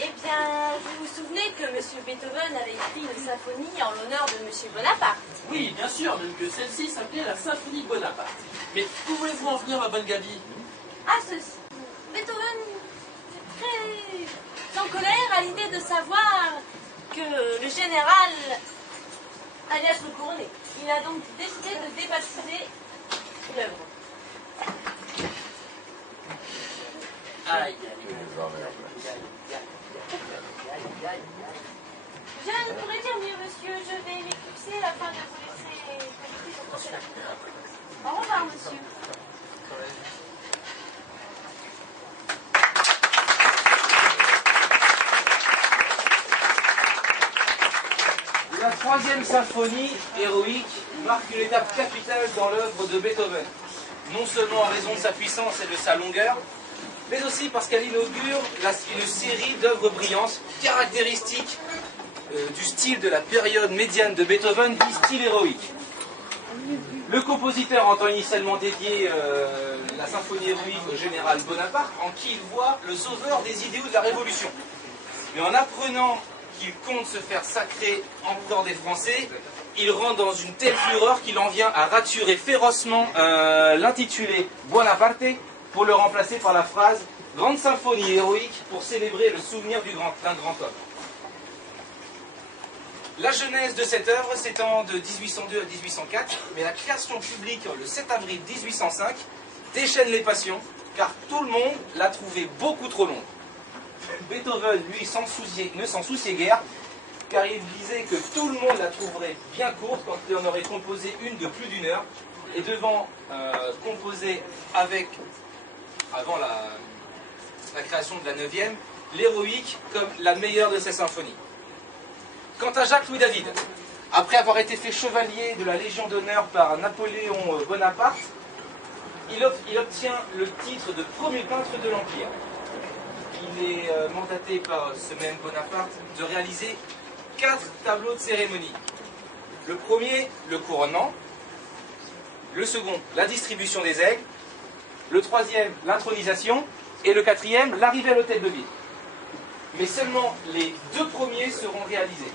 Eh bien, vous vous souvenez que monsieur Beethoven avait écrit une symphonie en l'honneur de monsieur Bonaparte? Oui, bien sûr, même que celle-ci s'appelait la Symphonie de Bonaparte. Mais où voulez-vous en venir, ma bonne Gabi? Ah, ceci. Beethoven est très en colère à l'idée de savoir que le général allait être couronné. Il a donc décidé de débaptiser l'œuvre. Aïe, Je ne pourrais dire mieux, monsieur. Je vais m'éclipser afin de vous laisser profiter de la cour. Au revoir, monsieur. La troisième symphonie héroïque marque une étape capitale dans l'œuvre de Beethoven. Non seulement en raison de sa puissance et de sa longueur, mais aussi parce qu'elle inaugure une série d'œuvres brillantes, caractéristiques du style de la période médiane de Beethoven, dit style héroïque. Le compositeur entend initialement dédier la symphonie héroïque au général Bonaparte, en qui il voit le sauveur des idéaux de la Révolution. Mais en apprenant qu'il compte se faire sacrer empereur des Français, il rentre dans une telle fureur qu'il en vient à raturer férocement l'intitulé Bonaparte pour le remplacer par la phrase « Grande symphonie héroïque pour célébrer le souvenir d'un grand homme ». La genèse de cette œuvre s'étend de 1802 à 1804, mais la création publique le 7 avril 1805 déchaîne les passions, car tout le monde l'a trouvée beaucoup trop longue. Beethoven, lui, ne s'en souciait guère, car il disait que tout le monde la trouverait bien courte quand il en aurait composé une de plus d'une heure, et devant composer avant la création de la 9e, l'héroïque comme la meilleure de ses symphonies. Quant à Jacques-Louis David, après avoir été fait chevalier de la Légion d'honneur par Napoléon Bonaparte, il obtient le titre de premier peintre de l'Empire. Il est mandaté par ce même Bonaparte de réaliser 4 tableaux de cérémonie. Le premier, le couronnement. Le second, la distribution des aigles. Le troisième, l'intronisation. Et le quatrième, l'arrivée à l'hôtel de ville. Mais seulement les 2 premiers seront réalisés.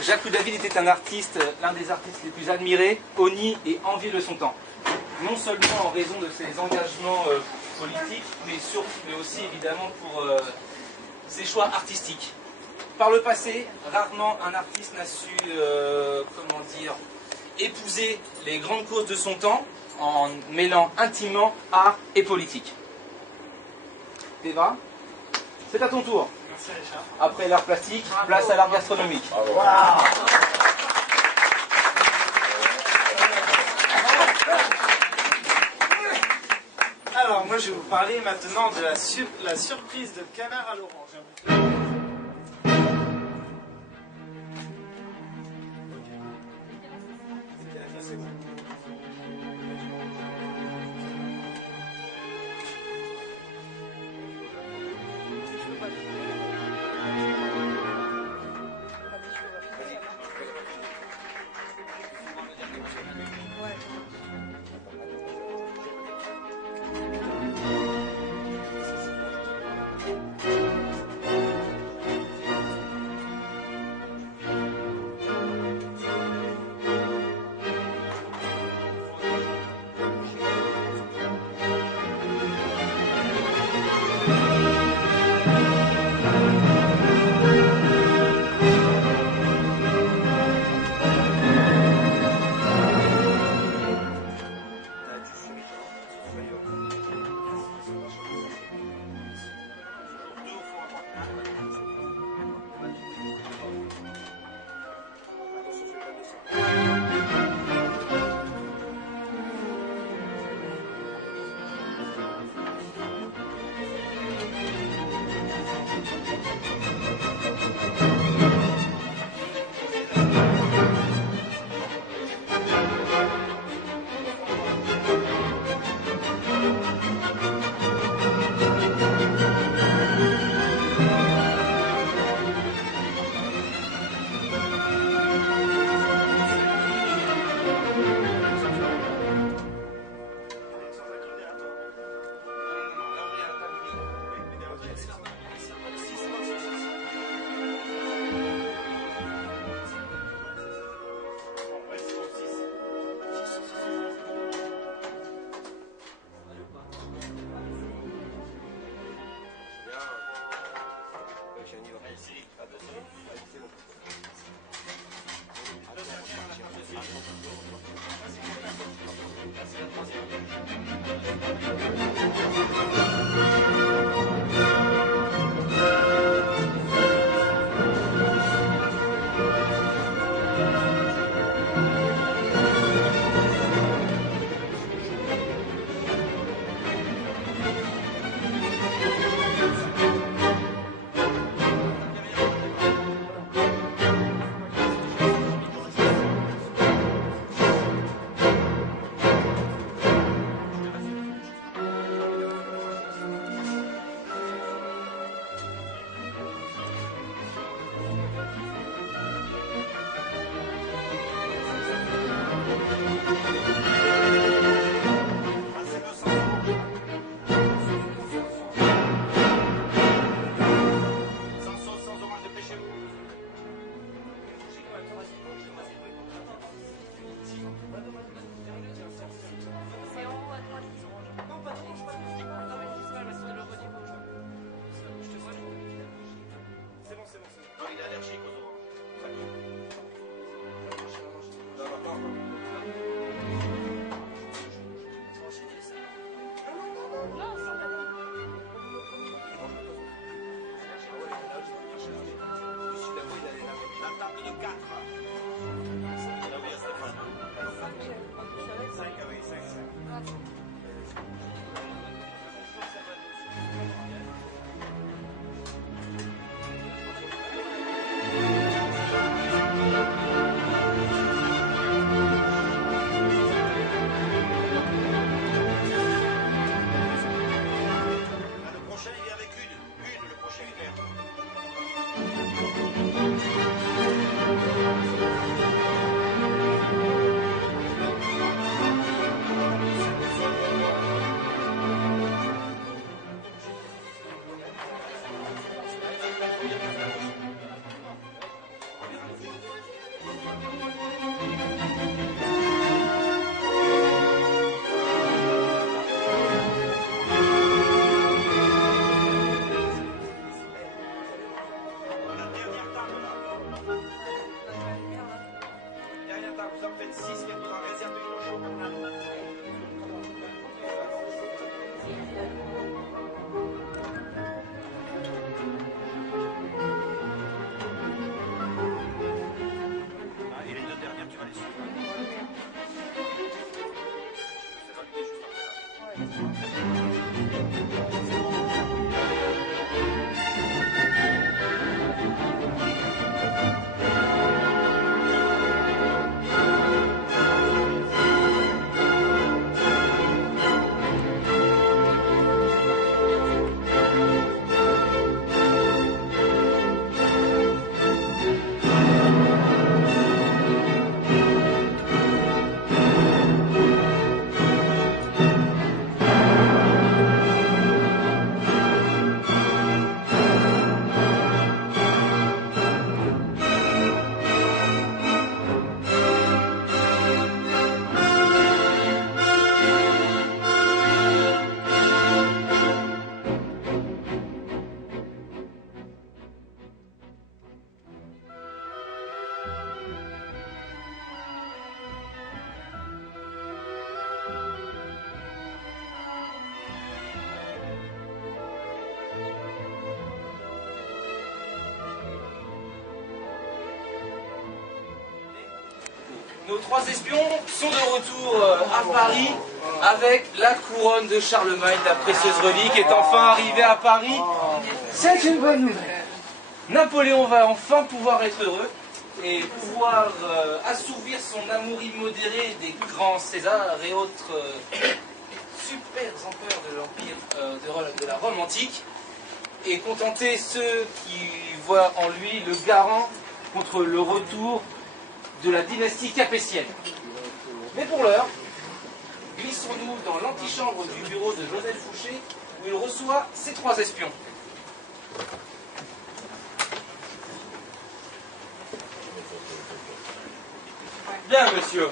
Jacques-Louis David était l'un des artistes les plus admirés, honnis et enviés de son temps. Non seulement en raison de ses engagements politiques, mais aussi évidemment pour ses choix artistiques. Par le passé, rarement un artiste n'a su, épouser les grandes causes de son temps en mêlant intimement art et politique. Eva, c'est à ton tour. Merci Richard. Après l'art plastique, place à l'art gastronomique. Alors moi je vais vous parler maintenant de la surprise de canard à l'orange. Nos 3 espions sont de retour à Paris avec la couronne de Charlemagne, la précieuse relique est enfin arrivée à Paris. C'est une bonne nouvelle. Napoléon va enfin pouvoir être heureux et pouvoir assouvir son amour immodéré des grands Césars et autres super empereurs de l'Empire de la Rome antique et contenter ceux qui voient en lui le garant contre le retour de la dynastie capétienne. Mais pour l'heure, glissons-nous dans l'antichambre du bureau de Joseph Fouché où il reçoit ses 3 espions. Bien, monsieur.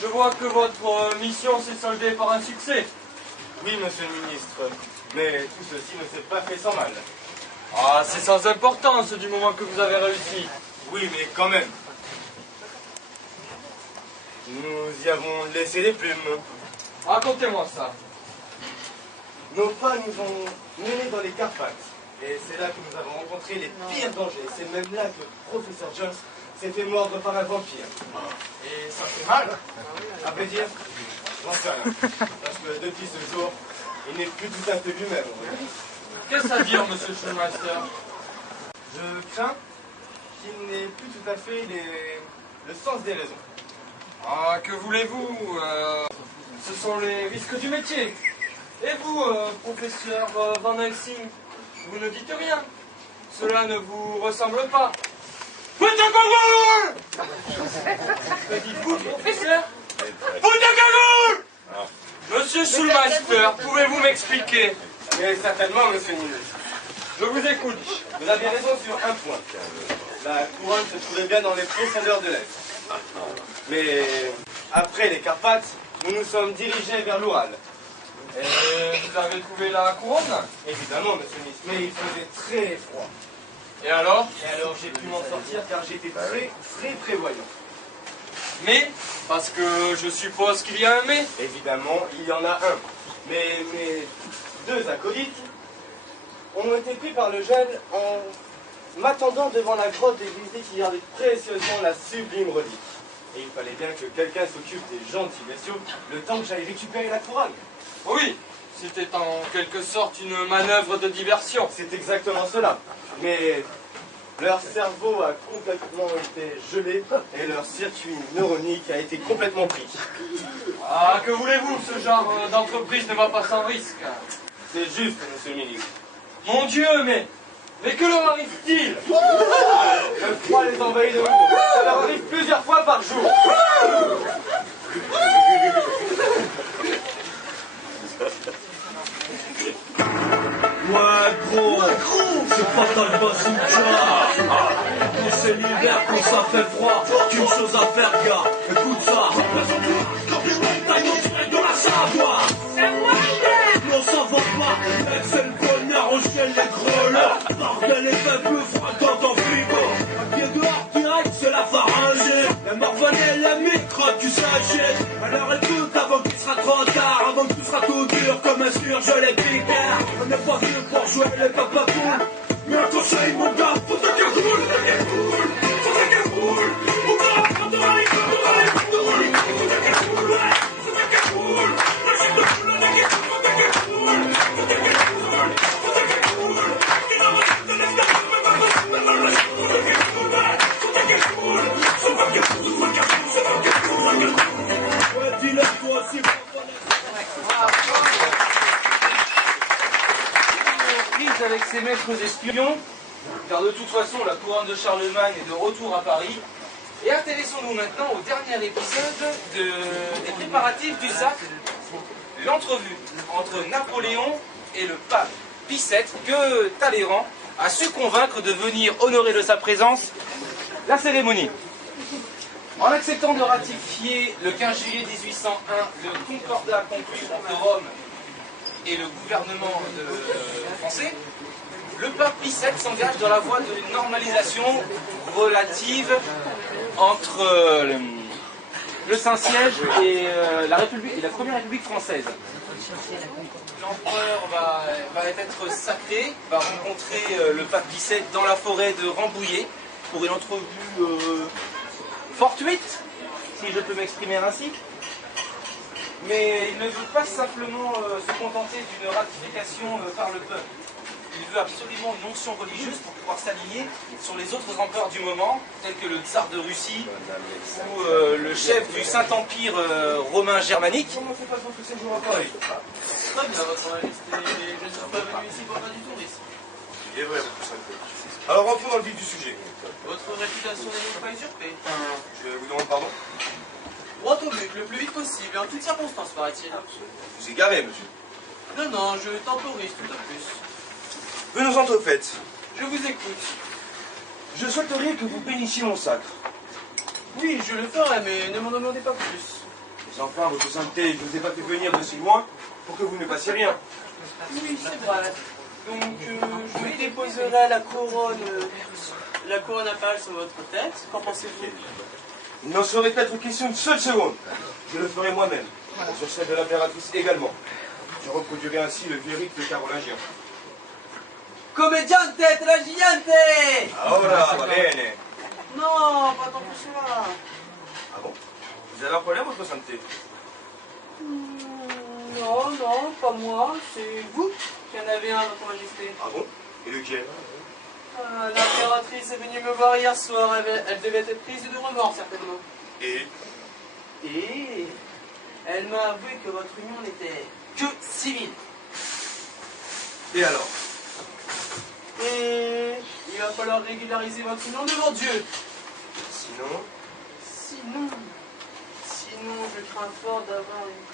Je vois que votre mission s'est soldée par un succès. Oui, monsieur le ministre, mais tout ceci ne s'est pas fait sans mal. Ah, c'est sans importance du moment que vous avez réussi. Oui, mais quand même. Nous y avons laissé les plumes. Racontez-moi ça. Nos pas nous ont menés dans les Carpates. Et c'est là que nous avons rencontré les pires dangers. C'est même là que le professeur Jones s'est fait mordre par un vampire. Et ça fait mal. À vrai dire, j'en sais rien. Parce que depuis ce jour, il n'est plus tout à fait lui-même. Qu'est-ce à dire, monsieur Schulmeister? Je crains qu'il n'ait plus tout à fait le sens des raisons. Ah, que voulez-vous ce sont les risques du métier. Et vous, professeur Van Helsing, vous ne dites rien. Cela ne vous ressemble pas. Que dites-vous, professeur? Monsieur Schulmeister, pouvez-vous m'expliquer? Mais certainement, monsieur Nils. Je vous écoute. Vous avez raison sur un point. La couronne se trouvait bien dans les profondeurs de l'Est. Mais après les Carpates, nous nous sommes dirigés vers l'Oural. Et vous avez trouvé la couronne? Évidemment, monsieur Nice, mais il faisait très froid. Et alors? Et alors j'ai pu m'en sortir car j'étais très prévoyant. Mais, parce que je suppose qu'il y a un mais. Évidemment, il y en a un. Mais mes 2 acolytes ont été pris par le gel en m'attendant devant la grotte des Grisés qui gardait précieusement la sublime relique. Et il fallait bien que quelqu'un s'occupe des gentils messieurs le temps que j'aille récupérer la couronne. Oui, c'était en quelque sorte une manœuvre de diversion. C'est exactement cela. Mais leur cerveau a complètement été gelé et leur circuit neuronique a été complètement pris. Ah, que voulez-vous, ce genre d'entreprise ne va pas sans risque. C'est juste, monsieur le ministre. Mon Dieu, mais que leur arrive-t-il? Le froid les envahit de nouveau. Ça leur arrive plusieurs fois par jour. Ouais gros, c'est pas dans le bazooka. Quand c'est l'hiver, quand ça fait froid, qu'une chose à faire gars, écoute ça. Quand les montagnes on dirait de la Savoie. C'est moi non ça va pas, c'est le bonheur, on gèle les greleurs. Bordel les faibles froids dans ton frigo. Un pied dehors direct, c'est la pharyngée. La morphone et la microbe du sachet. Alors écoute avant qu'il sera trop tard, avant que tout sera tout dur comme un surgelé picard. On n'est pas venu pour jouer les papapoules. Mais un conseil mon gars, faudrait qu'elle roule, faudrait qu'elle roule, faudrait qu'elle roule. On va faudrait qu'elle roule, faudrait qu'elle roule, faudrait qu'elle roule. La chute de roule, la guitare. avec ses maîtres espions, car de toute façon la couronne de Charlemagne est de retour à Paris. Et intéressons-nous maintenant au dernier épisode des préparatifs du sacre, l'entrevue entre Napoléon et le pape Pie VII, que Talleyrand a su convaincre de venir honorer de sa présence la cérémonie. En acceptant de ratifier le 15 juillet 1801 le concordat conclu entre Rome et le gouvernement français, le pape Pie VII s'engage dans la voie d'une normalisation relative entre le Saint-Siège et la Première République française. L'empereur va être sacré, va rencontrer le pape Pie VII dans la forêt de Rambouillet pour une entrevue fortuite, si je peux m'exprimer ainsi. Mais il ne veut pas simplement se contenter d'une ratification par le peuple. Il veut absolument une onction religieuse pour pouvoir s'aligner sur les autres empereurs du moment, tels que le tsar de Russie ou le chef du Saint-Empire romain germanique. Comment se passe votre séjour à Paris? Très bien, votre majesté. Je ne suis pas venu ici pour faire du tourisme. Il est vrai, votre sainteté. Alors rentrons dans le vif du sujet. Votre réputation n'est pas usurpée. Je vous demande pardon. Droit au but, le plus vite possible, et en toutes circonstances, paraît-il. Vous égarez, monsieur. Non, non, je temporise tout au plus. Venons-en au fait. Je vous écoute. Je souhaiterais que vous bénissiez mon sacre. Oui, je le ferai, mais ne m'en demandez pas plus. Mais enfin, votre sainteté, je ne vous ai pas fait venir de si loin pour que vous ne passiez rien. Oui, c'est vrai. Donc, je déposerai la couronne à page sur votre tête. Qu'en pensez-vous? Il n'en serait être question une seule seconde. Je le ferai moi-même. Et sur celle de l'impératrice également. Je reproduirai ainsi le vieux rite carolingien. Comediante tragiante! Ahora, va bene. Non, pas tant que cela. Ah bon? Vous avez un problème, votre sainteté? Non, non, pas moi. C'est vous qui en avez un, votre majesté. Ah bon? Et lequel? L'impératrice est venue me voir hier soir. Elle devait être prise de remords, certainement. Et elle m'a avoué que votre union n'était que civile. Et alors? Et il va falloir régulariser votre union devant Dieu. Sinon, je crains fort d'avoir une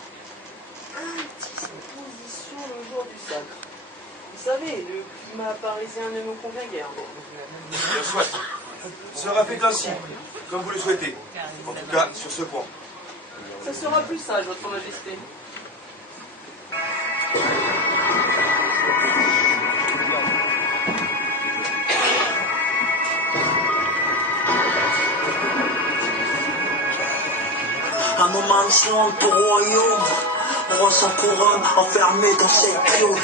indisposition le jour du sacre. Vous savez, le climat parisien ne me convient guère. bien soit. Sera fait ainsi, comme vous le souhaitez. En tout cas, sur ce point. Ça sera plus sage, votre majesté. Un homme ancien pour royaume, roi sans couronne, enfermé dans cette piole.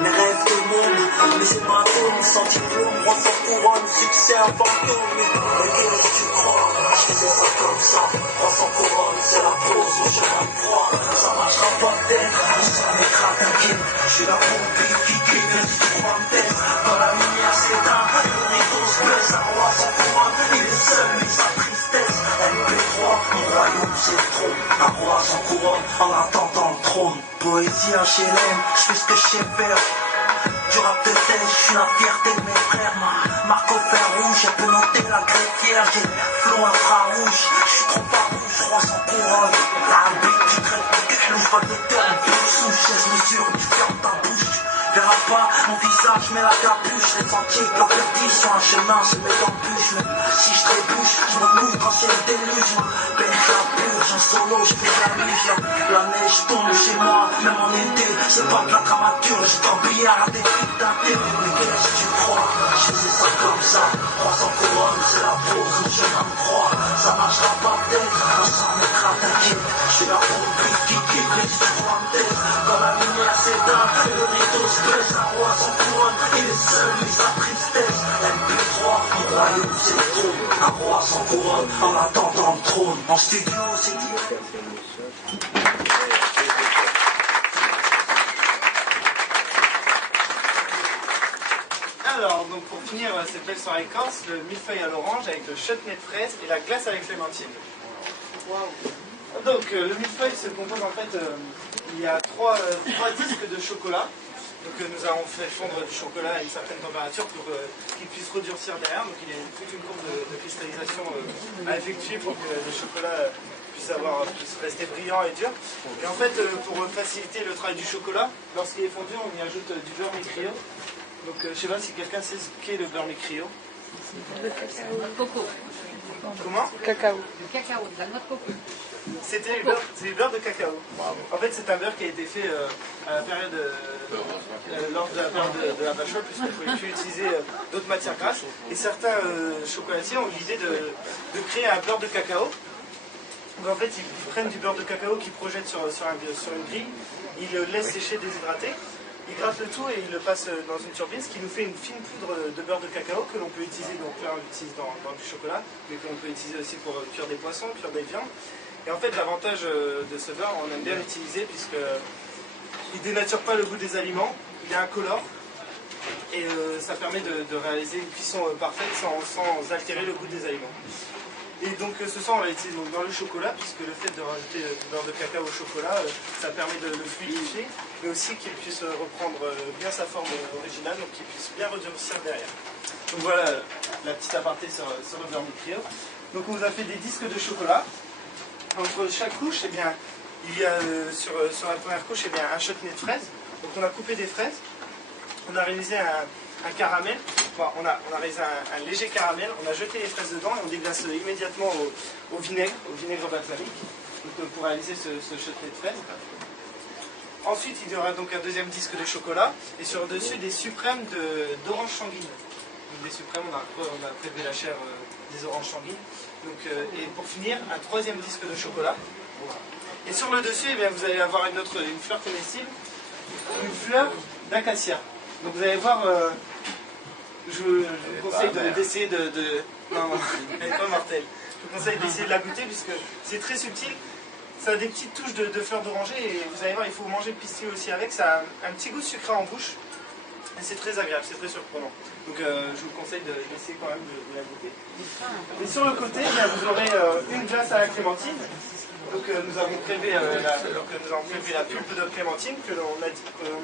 Mes rêves de monde, laissez ma tombe, sans diplôme, roi sans couronne, succès un fantôme. Mais qu'est-ce que tu crois? Je faisais ça comme ça, roi sans couronne, c'est la pause où je crois. Ça marchera pas peut-être, ça m'écrase un king. Je suis là pour piquer, mais si tu crois me taire, dans la lumière s'éteint, le rideau se baisse, un roi sans couronne, il est seul, mais sa tristesse. MP3, mon royaume c'est trop, un roi sans couronne, en attendant le trône. Poésie HLM, je fais ce que je sais faire. Du rap de tête, je suis la fierté de mes frères. Ma marque au fer rouge, elle peut noter la greffière. J'ai le flot infrarouge, je suis trop farouche, roi sans couronne. La bite qui traite de gueule, une fois de terre, une pure souche. Laisse mesure, tu fermes ta bouche. Verras pas mon visage, mais la capuche. Les sentiers que leur petit sur un chemin se met en bûche. Mais si je trébuche, je me mouille quand c'est le déluge. Peine la purge, en solo, je fais la luge. La neige tombe chez moi, même en été. C'est pas de la dramaturge, je billard à des filles d'un terreau. Mais qu'est-ce que tu crois? Je faisais ça comme ça. 300 couronnes, c'est la pause où je me crois. Ça marchera pas peut-être, ça m'écrase, t'inquiète. Je suis là pour piquer, mais si tu crois me taire. Quand la lumière s'éteint, le rideau se baisse. Un roi sans couronne, il est seul, mais sa tristesse. MP3, mon royaume c'est trop. Un roi sans couronne, en attendant le trône. En studio, c'est dit. Alors, donc pour finir cette belle soirée corse, le millefeuille à l'orange avec le chutney de fraise et la glace avec clémentine. Donc le millefeuille se compose en fait, il y a trois disques de chocolat Donc nous avons fait fondre du chocolat à une certaine température pour qu'il puisse redurcir derrière. Donc il y a toute une courbe de cristallisation à effectuer pour que le chocolat puisse rester brillant et dur. Et en fait, pour faciliter le travail du chocolat, lorsqu'il est fondu, on y ajoute du beurre Mécrio. Donc je ne sais pas si quelqu'un sait ce qu'est le beurre Mécrio. Coco. Comment? Cacao. Le cacao, de la noix de coco. C'est du beurre de cacao. En fait, c'est un beurre qui a été fait à la période, lors de la période de la vache, puisqu'on ne pouvait plus utiliser d'autres matières grasses. Et certains chocolatiers ont eu l'idée de créer un beurre de cacao. Donc en fait, ils prennent du beurre de cacao qu'ils projettent sur une grille, ils le laissent sécher, déshydrater, ils grattent le tout et ils le passent dans une turbine, ce qui nous fait une fine poudre de beurre de cacao que l'on peut utiliser, donc là on l'utilise dans du chocolat, mais qu'on peut utiliser aussi pour cuire des poissons, cuire des viandes. Et en fait, l'avantage de ce beurre, on aime bien l'utiliser puisqu'il ne dénature pas le goût des aliments, il est incolore et ça permet de réaliser une cuisson parfaite sans altérer le goût des aliments. Et donc ce soir on va l'utiliser dans le chocolat, puisque le fait de rajouter du beurre de cacao au chocolat, ça permet de le fluidifier, mais aussi qu'il puisse reprendre bien sa forme originale, donc qu'il puisse bien redurcir derrière. Donc voilà la petite aparté sur le beurre Mécrio. Donc on vous a fait des disques de chocolat. Entre chaque couche, eh bien, il y a sur la première couche un chutney de fraises. Donc on a coupé des fraises, on a réalisé un caramel, enfin, on a réalisé un léger caramel, on a jeté les fraises dedans et on déglace immédiatement au vinaigre balsamique pour réaliser ce chutney de fraises. Ensuite, il y aura donc un deuxième disque de chocolat et sur le dessus des suprêmes d'orange sanguine. Donc des suprêmes, on a prélevé la chair des oranges sanguines. Donc, et pour finir, un troisième disque de chocolat. Et sur le dessus, eh bien, vous allez avoir une fleur comestible, une fleur d'acacia. Donc vous allez voir, je vous conseille d'essayer non, elle n'est pas mortelle. Je vous conseille d'essayer de la goûter puisque c'est très subtil. Ça a des petites touches de fleurs d'oranger et vous allez voir, il faut manger le pistil aussi avec. Ça a un petit goût sucré en bouche et c'est très agréable, c'est très surprenant. Donc je vous conseille d'essayer quand même de la goûter. Et sur le côté, eh bien, vous aurez une glace à la clémentine. Donc nous avons prélevé la pulpe de clémentine que l'on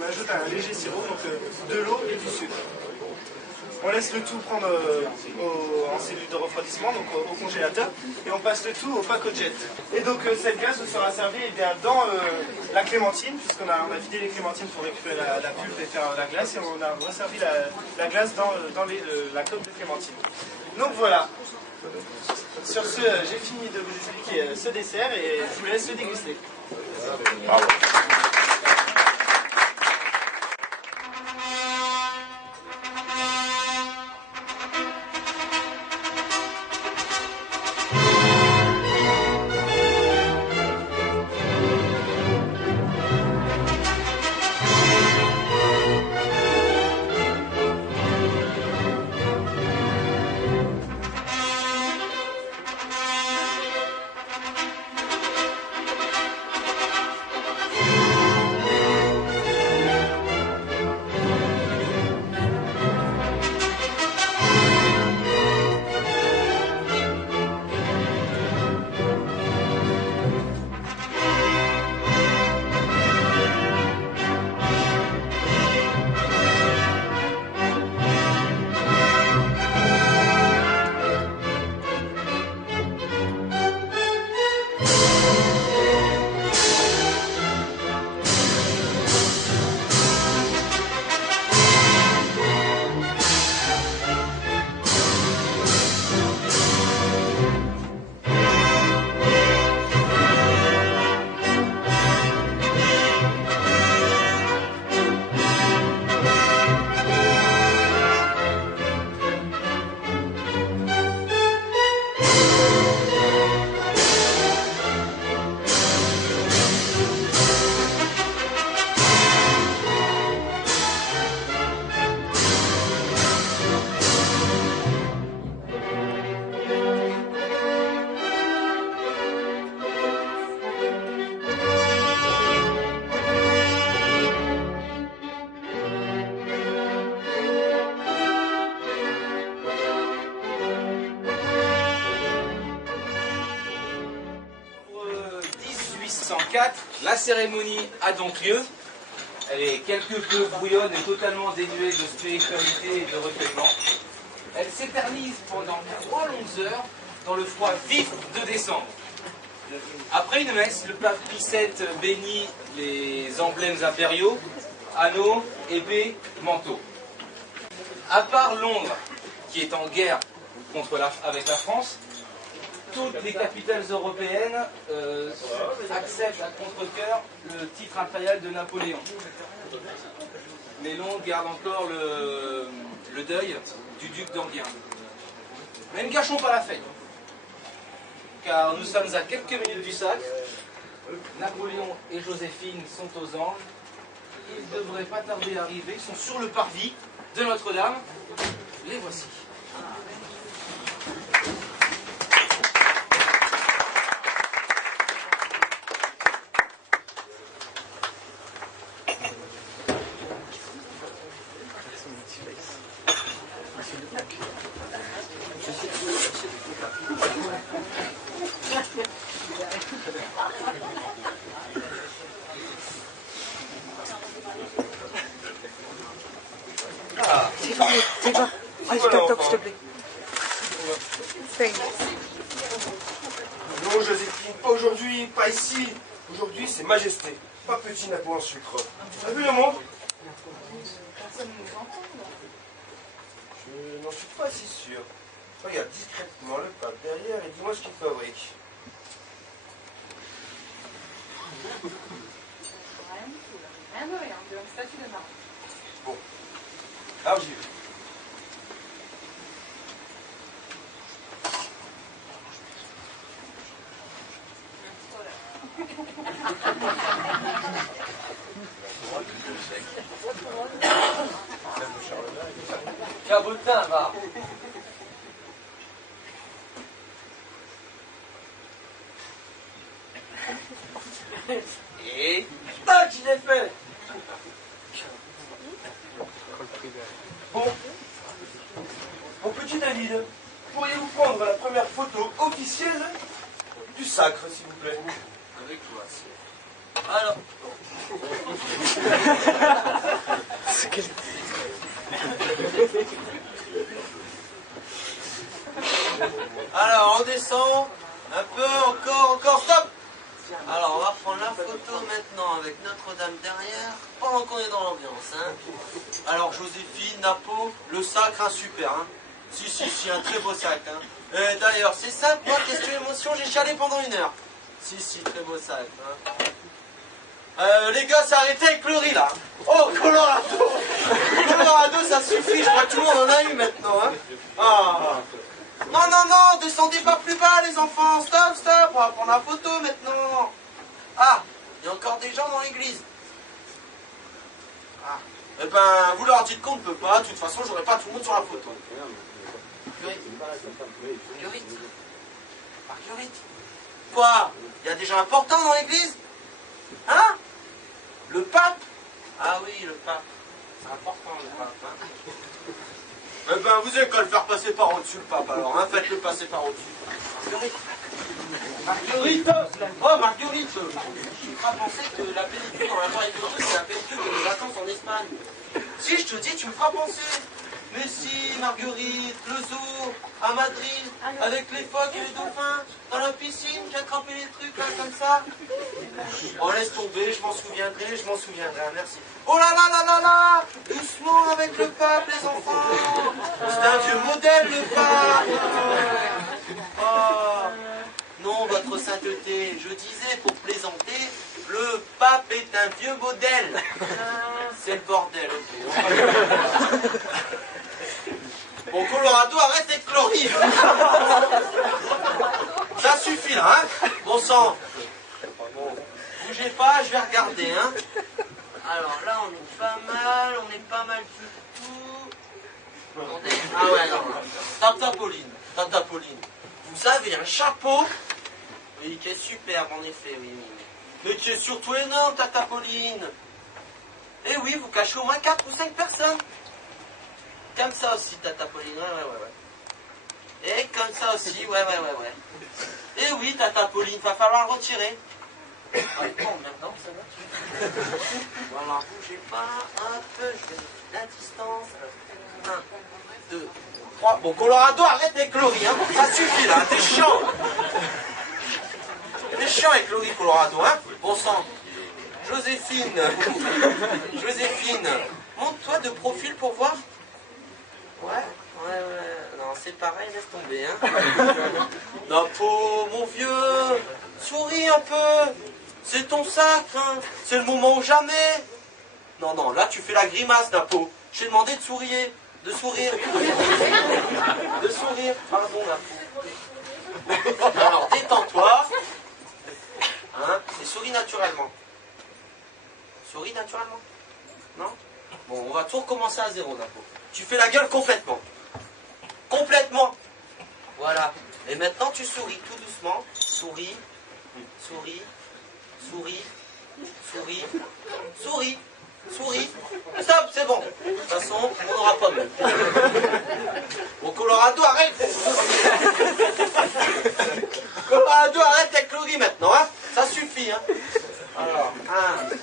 ajoute à un léger sirop, donc de l'eau et du sucre. On laisse le tout prendre en cellule de refroidissement, donc au congélateur, et on passe le tout au pack-au-jet. Et donc cette glace sera servie eh bien, dans la clémentine, puisqu'on a vidé les clémentines pour récupérer la pulpe et faire la glace, et on a resservi la glace dans la coque de clémentine. Donc voilà. Sur ce, j'ai fini de vous expliquer ce dessert et je vous laisse le déguster. Bravo. La cérémonie a donc lieu. Elle est quelque peu brouillonne et totalement dénuée de spiritualité et de recueillement. Elle s'éternise pendant 3 longues heures dans le froid vif de décembre. Après une messe, le pape Pie VII bénit les emblèmes impériaux, anneaux, épées, manteaux. À part Londres, qui est en guerre avec la France, toutes les capitales européennes acceptent à contre-cœur le titre impérial de Napoléon. Mais Londres garde encore le deuil du duc d'Enghien. Mais ne gâchons pas la fête, car nous sommes à quelques minutes du sacre. Napoléon et Joséphine sont aux anges. Ils ne devraient pas tarder à arriver, ils sont sur le parvis de Notre-Dame. Les voici. S'il te plaît. Non, Joséphine, pas aujourd'hui, pas ici. Aujourd'hui, c'est majesté. Pas petit Napo en sucre. Tu as vu le monde? Personne ne nous entend. Je n'en suis pas si sûr. Regarde discrètement le pape derrière et dis-moi ce qu'il fabrique. Rien de rien, de une statue de marbre. Bon. Alors j'y vais. Cabotin, va. Et tac, je l'ai fait. Bon. Mon petit David, pourriez-vous prendre la première photo officielle du sacre, s'il vous plaît? Avec toi. Alors. Alors, on descend. Un peu, encore, stop. Alors, on va prendre la photo maintenant avec Notre-Dame derrière, pendant qu'on est dans l'ambiance. Hein. Alors, Joséphine, Napo, le sacre, un super. Hein. Si, un très beau sac. Hein. D'ailleurs, c'est simple, moi, question émotion, j'ai chialé pendant 1 heure. Si, très beau sac. Hein. Les gars, c'est arrêté avec le riz, là. Oh, Colorado. Colorado, ça suffit, je crois que tout le monde en a eu maintenant. Hein. Ah. Non, descendez pas plus bas, les enfants. Stop, on va prendre la photo maintenant. Ah, il y a encore des gens dans l'église. Ah. Eh ben, vous leur dites qu'on ne peut pas. De toute façon, j'aurai pas tout le monde sur la photo. Marguerite. Quoi? Il y a des gens importants dans l'église? Hein? Le pape? Ah oui, le pape. C'est important, le pape. Hein. Eh ben, vous avez qu'à le faire passer par au-dessus, le pape, alors. Hein. Faites-le passer par au-dessus. Marguerite. Oh, Marguerite. Je n'ai pas pensé que la pellicule dans la voie avec l'autre, c'est la pellicule de vacances en Espagne. Si, je te dis, tu me feras penser. Mais si, Marguerite, le zoo, à Madrid, avec les phoques et les dauphins, dans la piscine, qui a trempé les trucs, là, comme ça. Oh, laisse tomber, je m'en souviendrai, merci. Oh là, doucement avec le pape, les enfants. C'est un vieux modèle, le pape. Oh, non, votre sainteté, je disais pour plaisanter, le pape est un vieux modèle. C'est le bordel, ok. Bon, Colorado, arrête d'être Chloris. Ça suffit, là, hein. Bon sang. Bougez pas, je vais regarder, hein. Alors là, on est pas mal du tout. Ah ouais, non. Tata Pauline. Vous avez un chapeau. Oui, qui est superbe, en effet, oui. Mais qui est surtout énorme, Tata Pauline. Et oui, vous cachez au moins 4 ou 5 personnes. Comme ça aussi, Tata Pauline, ouais. Et comme ça aussi, ouais. Et oui, Tata Pauline, va falloir le retirer. Bon, maintenant, ça va. Voilà, bougez pas, un peu, je vais la distance. 1, 2, 3. Bon, Colorado, arrête avec Laurie, hein. Ça suffit, là, t'es chiant. T'es chiant avec Laurie, Colorado, hein. Bon sang. Joséphine, montre-toi de profil pour voir. Ouais. Non, c'est pareil, laisse tomber, hein. Napo, mon vieux, souris un peu. C'est ton sac, hein. C'est le moment ou jamais. Non, là, tu fais la grimace, Napo. Je t'ai demandé de sourire. De sourire. Pardon, Napo. Alors, détends-toi. Hein, et souris naturellement. Souris naturellement. Non? Bon, on va tout recommencer à zéro, Napo. Tu fais la gueule complètement. Complètement. Voilà. Et maintenant, tu souris tout doucement. Souris. Stop, c'est bon. De toute façon, on n'aura pas mieux. Bon, Colorado, arrête. Colorado, arrête avec Laurie maintenant, hein. Ça suffit, hein. Alors, 1,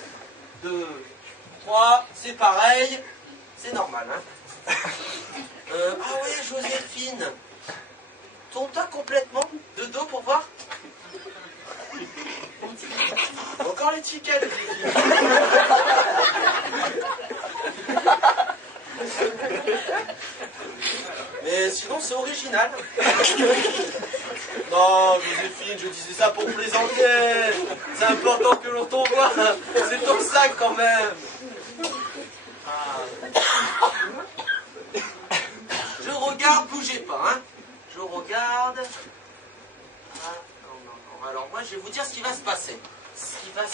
2, 3, c'est pareil. C'est normal, hein. Ah oui, Joséphine. Tourne-toi complètement de dos pour voir. Encore les tickets, mais sinon, c'est original. Non, Joséphine, je disais ça pour plaisanter. C'est important que l'on t'en voit. C'est ton sac quand même. Je regarde, bougez pas, hein. Je regarde. Non. Alors moi, je vais vous dire ce qui va se passer. Ce qui va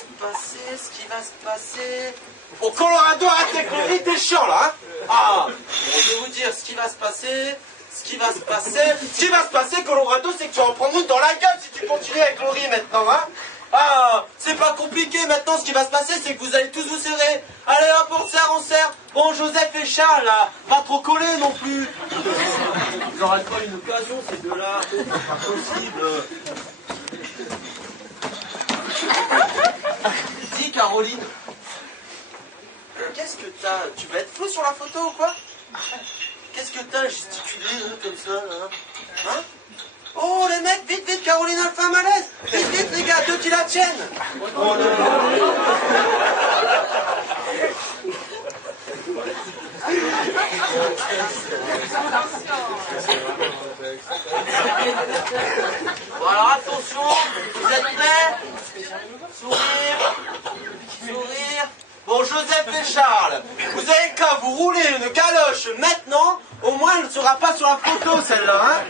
se passer. Au Colorado, arrête avec Laurie, t'es chiant là, hein. Bon, je vais vous dire ce qui va se passer. Ce qui va se passer, Colorado, c'est que tu vas en prendre une dans la gueule si tu continues avec Laurie maintenant, hein. C'est pas compliqué maintenant, ce qui va se passer, c'est que vous allez tous vous serrer. Allez hop, on serre. Bon, Joseph et Charles, là, pas trop collés non plus. Ils n'auront pas une occasion, ces deux-là. C'est pas possible. Dis, Caroline, qu'est-ce que t'as? Tu vas être flou sur la photo ou quoi? Qu'est-ce que t'as gesticulé comme ça, là? Hein? Oh, les mecs, vite, Caroline, elle fait un malaise. Vite, les gars, deux qui la tiennent. Oh là là. Bon, alors attention, vous êtes prêts? Sourire. Bon, Joseph et Charles, vous avez qu'à vous rouler une galoche maintenant, au moins elle ne sera pas sur la photo celle-là, hein.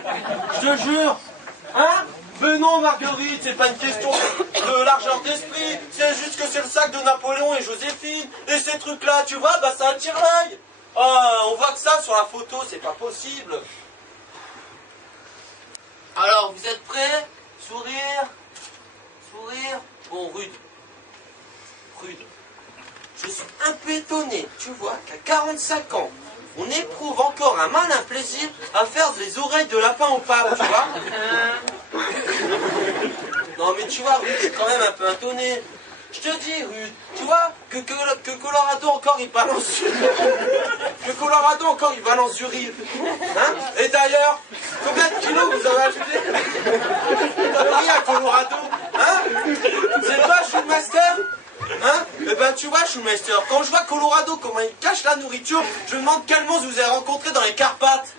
Je te jure. Hein? Mais non, Marguerite, c'est pas une question de l'argent d'esprit, c'est juste que c'est le sac de Napoléon et Joséphine, et ces trucs-là, tu vois, bah ça attire l'œil. On voit que ça sur la photo, c'est pas possible. Alors, vous êtes prêts? Sourire. Bon, Rude. Je suis un peu étonné, tu vois, qu'à 45 ans, on éprouve encore un malin plaisir à faire des oreilles de lapin au pape, tu vois. Non mais tu vois, Rude, je suis quand même un peu étonné. Je te dis, Rude, tu vois, que Colorado encore il balance du rire. Hein? Et d'ailleurs, combien de kilos vous avez ajouté? T'as pris à Colorado? Hein? C'est pas Schulmeister? Hein? Eh ben tu vois, Schulmeister, quand je vois Colorado comment il cache la nourriture, je me demande quel monstre vous avez rencontré dans les Carpates.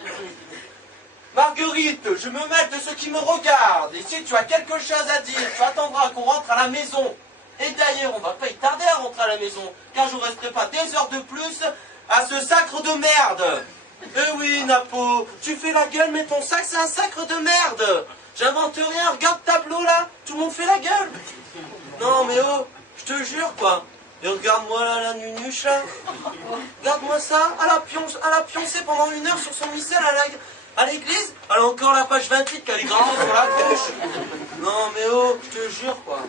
Marguerite, je me mêle de ceux qui me regardent, et si tu as quelque chose à dire, tu attendras qu'on rentre à la maison. Et d'ailleurs, on va pas y tarder à rentrer à la maison, car je ne resterai pas des heures de plus à ce sacre de merde. Eh oui, Napo, tu fais la gueule, mais ton sac, c'est un sacre de merde. J'invente rien, regarde le tableau là, tout le monde fait la gueule. Non mais oh, je te jure quoi. Et regarde-moi là, la nunuche là. Regarde-moi ça, elle a pioncé pendant 1 heure sur son missel à l'église. Elle a encore la page 28 qu'elle est gravée sur la gauche. Non mais oh, je te jure quoi.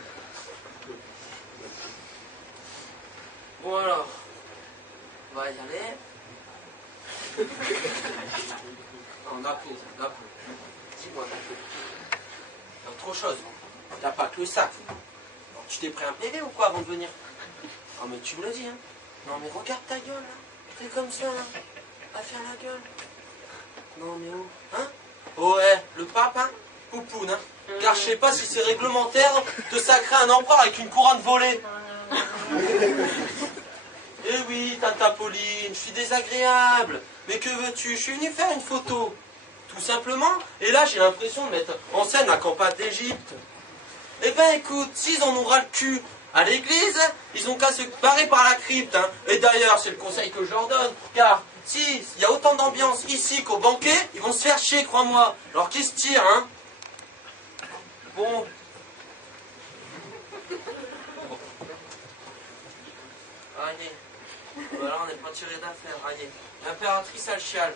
Bon alors, on va y aller. Non, Napo. Dis-moi, Napo. Il y a autre chose. Il n'y a pas que le sac. Alors, Tu t'es pris un PV ou quoi avant de venir? Oh mais tu me le dis, hein. Non mais regarde ta gueule, là. T'es comme ça, là. À faire la gueule. Non mais oh, hein? Oh ouais, le pape, hein? Poupoune, hein? Car je sais pas si c'est réglementaire de sacrer un empereur avec une couronne volée. Eh oui, tata Pauline, je suis désagréable. Mais que veux-tu? Je suis venu faire une photo. Tout simplement. Et là, j'ai l'impression de mettre en scène la campagne d'Égypte. Eh ben écoute, s'ils en ont ras le cul à l'église, ils ont qu'à se barrer par la crypte. Hein. Et d'ailleurs, c'est le conseil que je leur donne. Car s'il y a autant d'ambiance ici qu'au banquet, ils vont se faire chier, crois-moi. Alors qui se tire, hein? Bon. Allez. Voilà, on n'est pas tiré d'affaire. Allez. L'impératrice, elle chiale.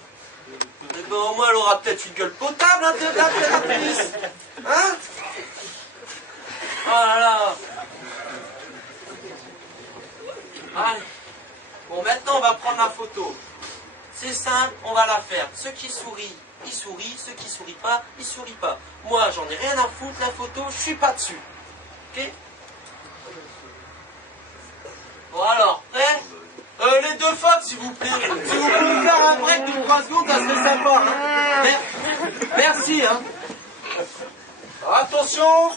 Eh ben au moins, elle aura peut-être une gueule potable, hein, l'impératrice. Hein? Oh là là. Allez. Bon, maintenant, on va prendre la photo. C'est simple, on va la faire. Ceux qui sourient, ils sourient. Ceux qui sourient pas, ils sourient pas. Moi, j'en ai rien à foutre, la photo, je suis pas dessus. Ok? Bon, alors, prêt? Les deux phoques, s'il vous plaît. Si vous pouvez faire un break de 3 secondes, ça serait sympa. Hein. Merci, hein. Alors, attention.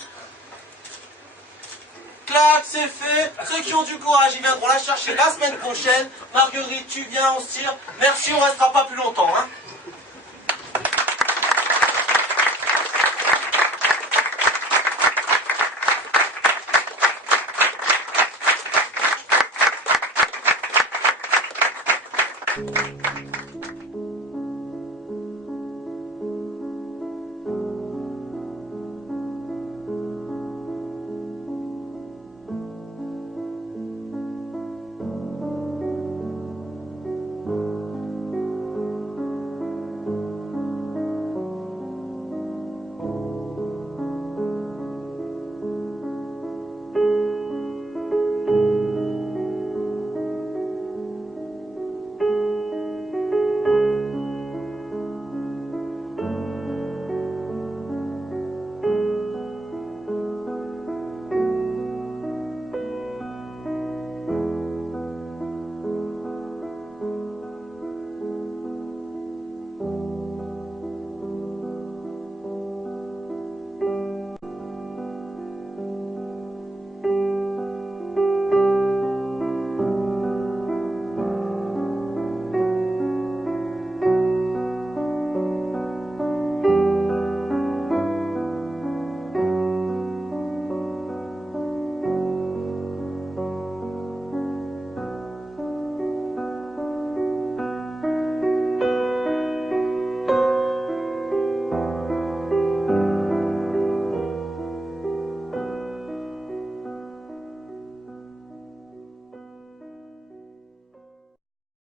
Clac, c'est fait. Ceux qui ont du courage, ils viendront la chercher la semaine prochaine. Marguerite, tu viens, on se tire. Merci, on restera pas plus longtemps, hein.